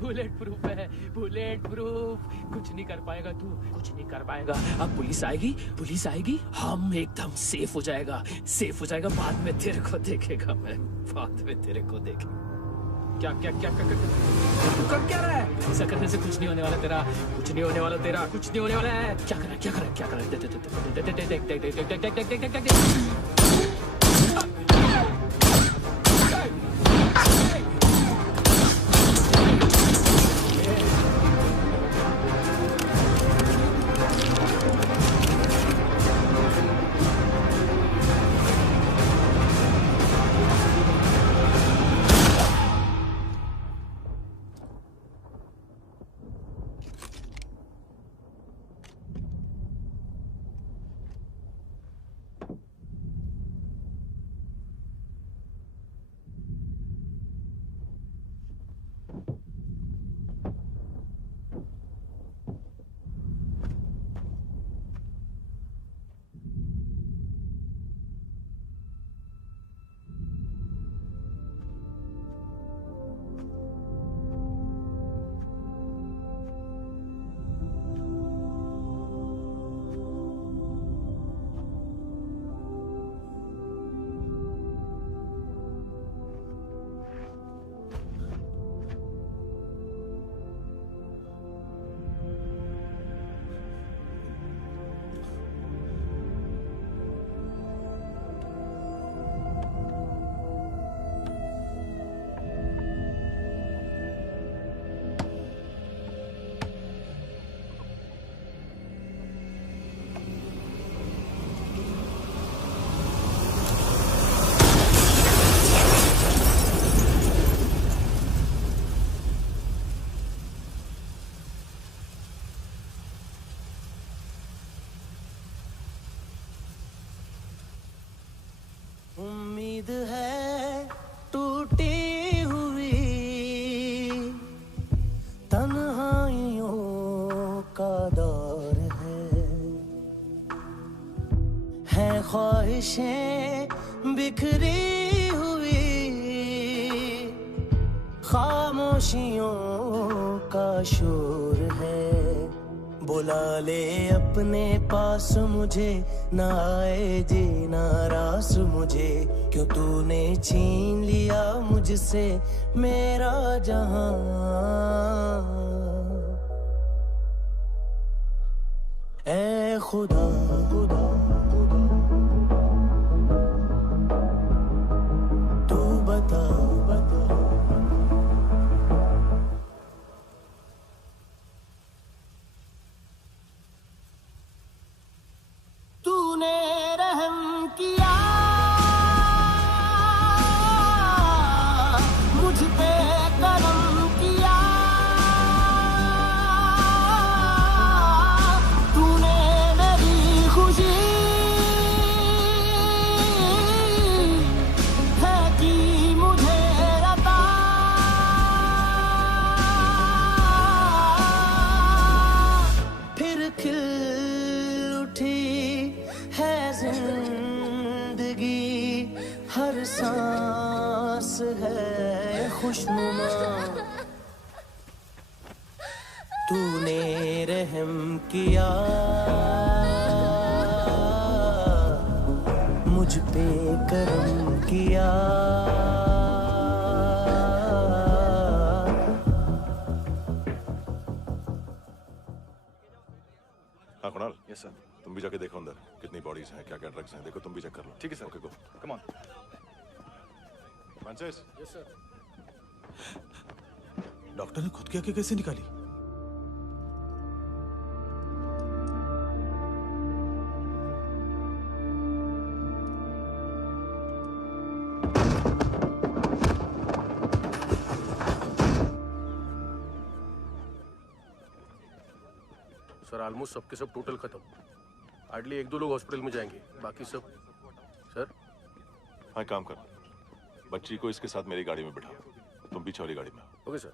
बुलेट प्रूफ है, बुलेट प्रूफ। कुछ नहीं कर पाएगा तू, कुछ नहीं कर पाएगा। अब पुलिस आएगी, हम एकदम सेफ हो जाएगा। बाद में तेरे को देखेगा मैं, क्या तू कर क्या रहा है? ऐसा करने से कुछ नहीं होने वाला तेरा, कुछ नहीं होने वाला है। क्या कर देख। उम्मीद है टूटी हुई, तन्हाइयों का दौर है ख्वाहिशें बिखरी हुई, खामोशियों का शोर है। बुला ले अपने पास मुझे, ना आए जीना रास मुझे, क्यों तूने छीन लिया मुझसे मेरा जहां। ऐ खुदा तू बता तूने रहम किया मुझ पे, करम किया तूने मेरी खुशी है कि मुझे अता। फिर खिल उठी है जिंदगी, हर सांस है खुशनुमा। तूने रहम किया मुझ पे, करम किया। हाँ कुणाल, यस सर, तुम भी जाके देखो अंदर कितनी बॉडीज हैं, क्या क्या ड्रग्स हैं। देखो तुम भी चेक कर लो। ठीक है sir. Okay go. Come on. Francis. Yes sir. Doctor ने खुद की आंखें कैसे निकाली? सर ऑलमोस्ट सबके सब टोटल खत्म। हार्डली 1-2 लोग हॉस्पिटल में जाएंगे, बाकी सब। सर हाँ काम कर, बच्ची को इसके साथ मेरी गाड़ी में बिठा, तुम पीछे वाली गाड़ी में। Okay sir.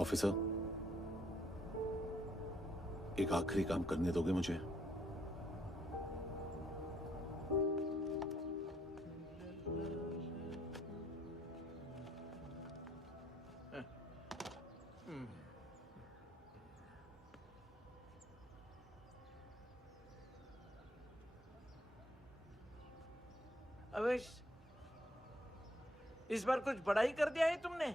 ऑफिसर, एक आखिरी काम करने दोगे मुझे? अवेश, इस बार कुछ बड़ा ही कर दिया है तुमने।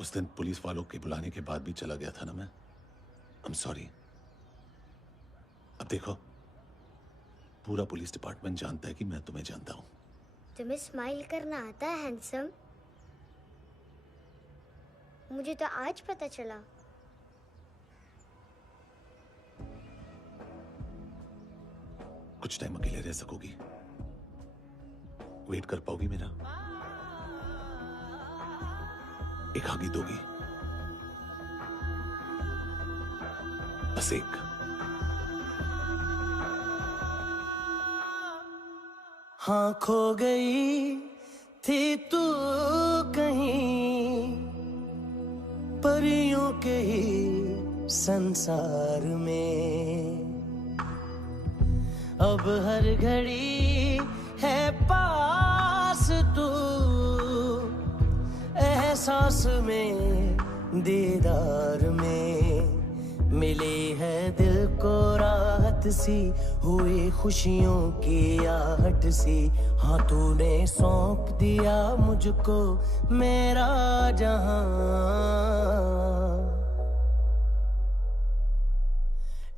उस दिन पुलिस वालों के बुलाने के बाद भी चला गया था ना मैं। I'm sorry। अब देखो, पूरा पुलिस डिपार्टमेंट जानता है कि मैं तुम्हें जानता हूं। तुम्हें स्माइल करना आता है हैंडसम? मुझे तो आज पता चला। कुछ टाइम अकेले रह सकोगी? वेट कर पाओगी मेरा? एक आगे दोगी? बस एक। हाँ खो गई थी तू कहीं परियों के ही संसार में, अब हर घड़ी है पास तू, एहसास में दीदार में, मिली है दिल को राहत सी, हुई खुशियों की आहट सी। हाँ तूने सौंप दिया मुझको मेरा जहां,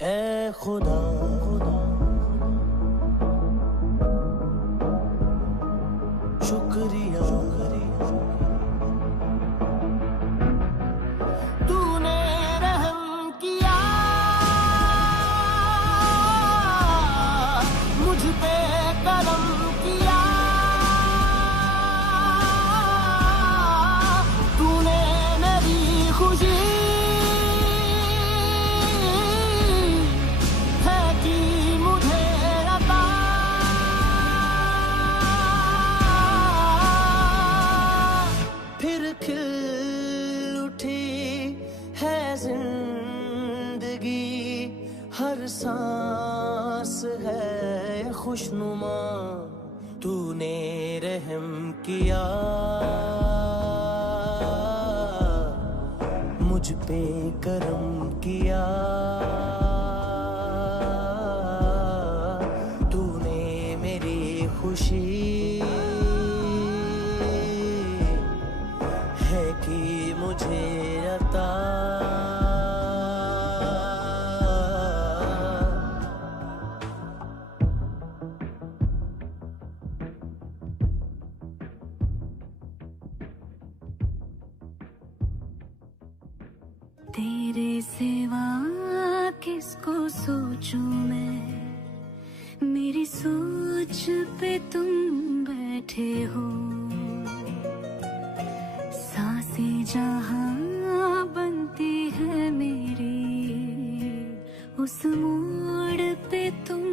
ऐ खुदा शुक्रिया, तूने रहम किया मुझ पे, करम किया तूने, मेरी खुशी है कि मुझे अता, फिर खिल उठी है जिंदगी, हर सांस है खुशनुमा, तूने रहम किया मुझ पे, करम किया तूने, मेरी खुशी है कि मुझे अता। तेरे सिवा किसको सोचूं मैं, मेरी सोच पे तुम बैठे हो, सांसें जहां बनती है मेरी, उस मोड़ पे तुम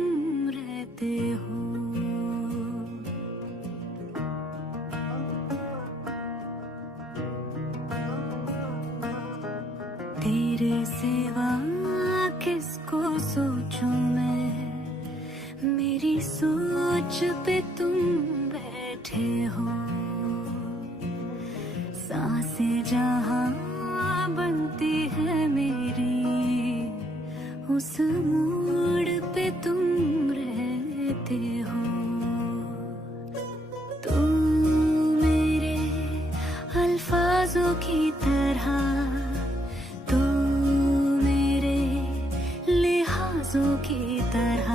रहते हो। तेरे सिवा किसको सोचूं मैं, मेरी सोच पे तुम बैठे हो। सांसें जहां बनती है मेरी, उस मोड़ पे तुम रहते हो। तू मेरे अल्फाजों की तरह, तू मेरे लिहाजों की तरह,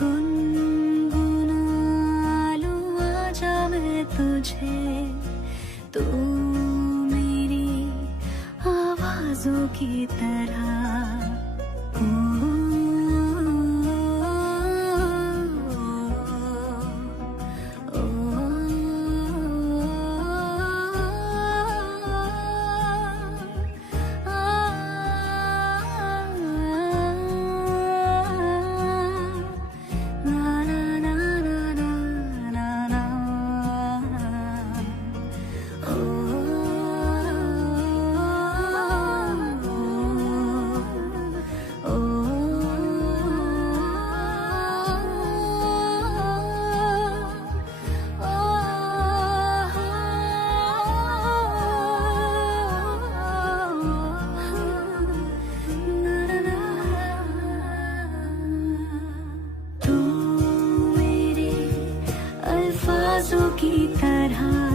गुनगुना लूं आजा मैं तुझे। तू मेरी आवाजों की तरह। की तरह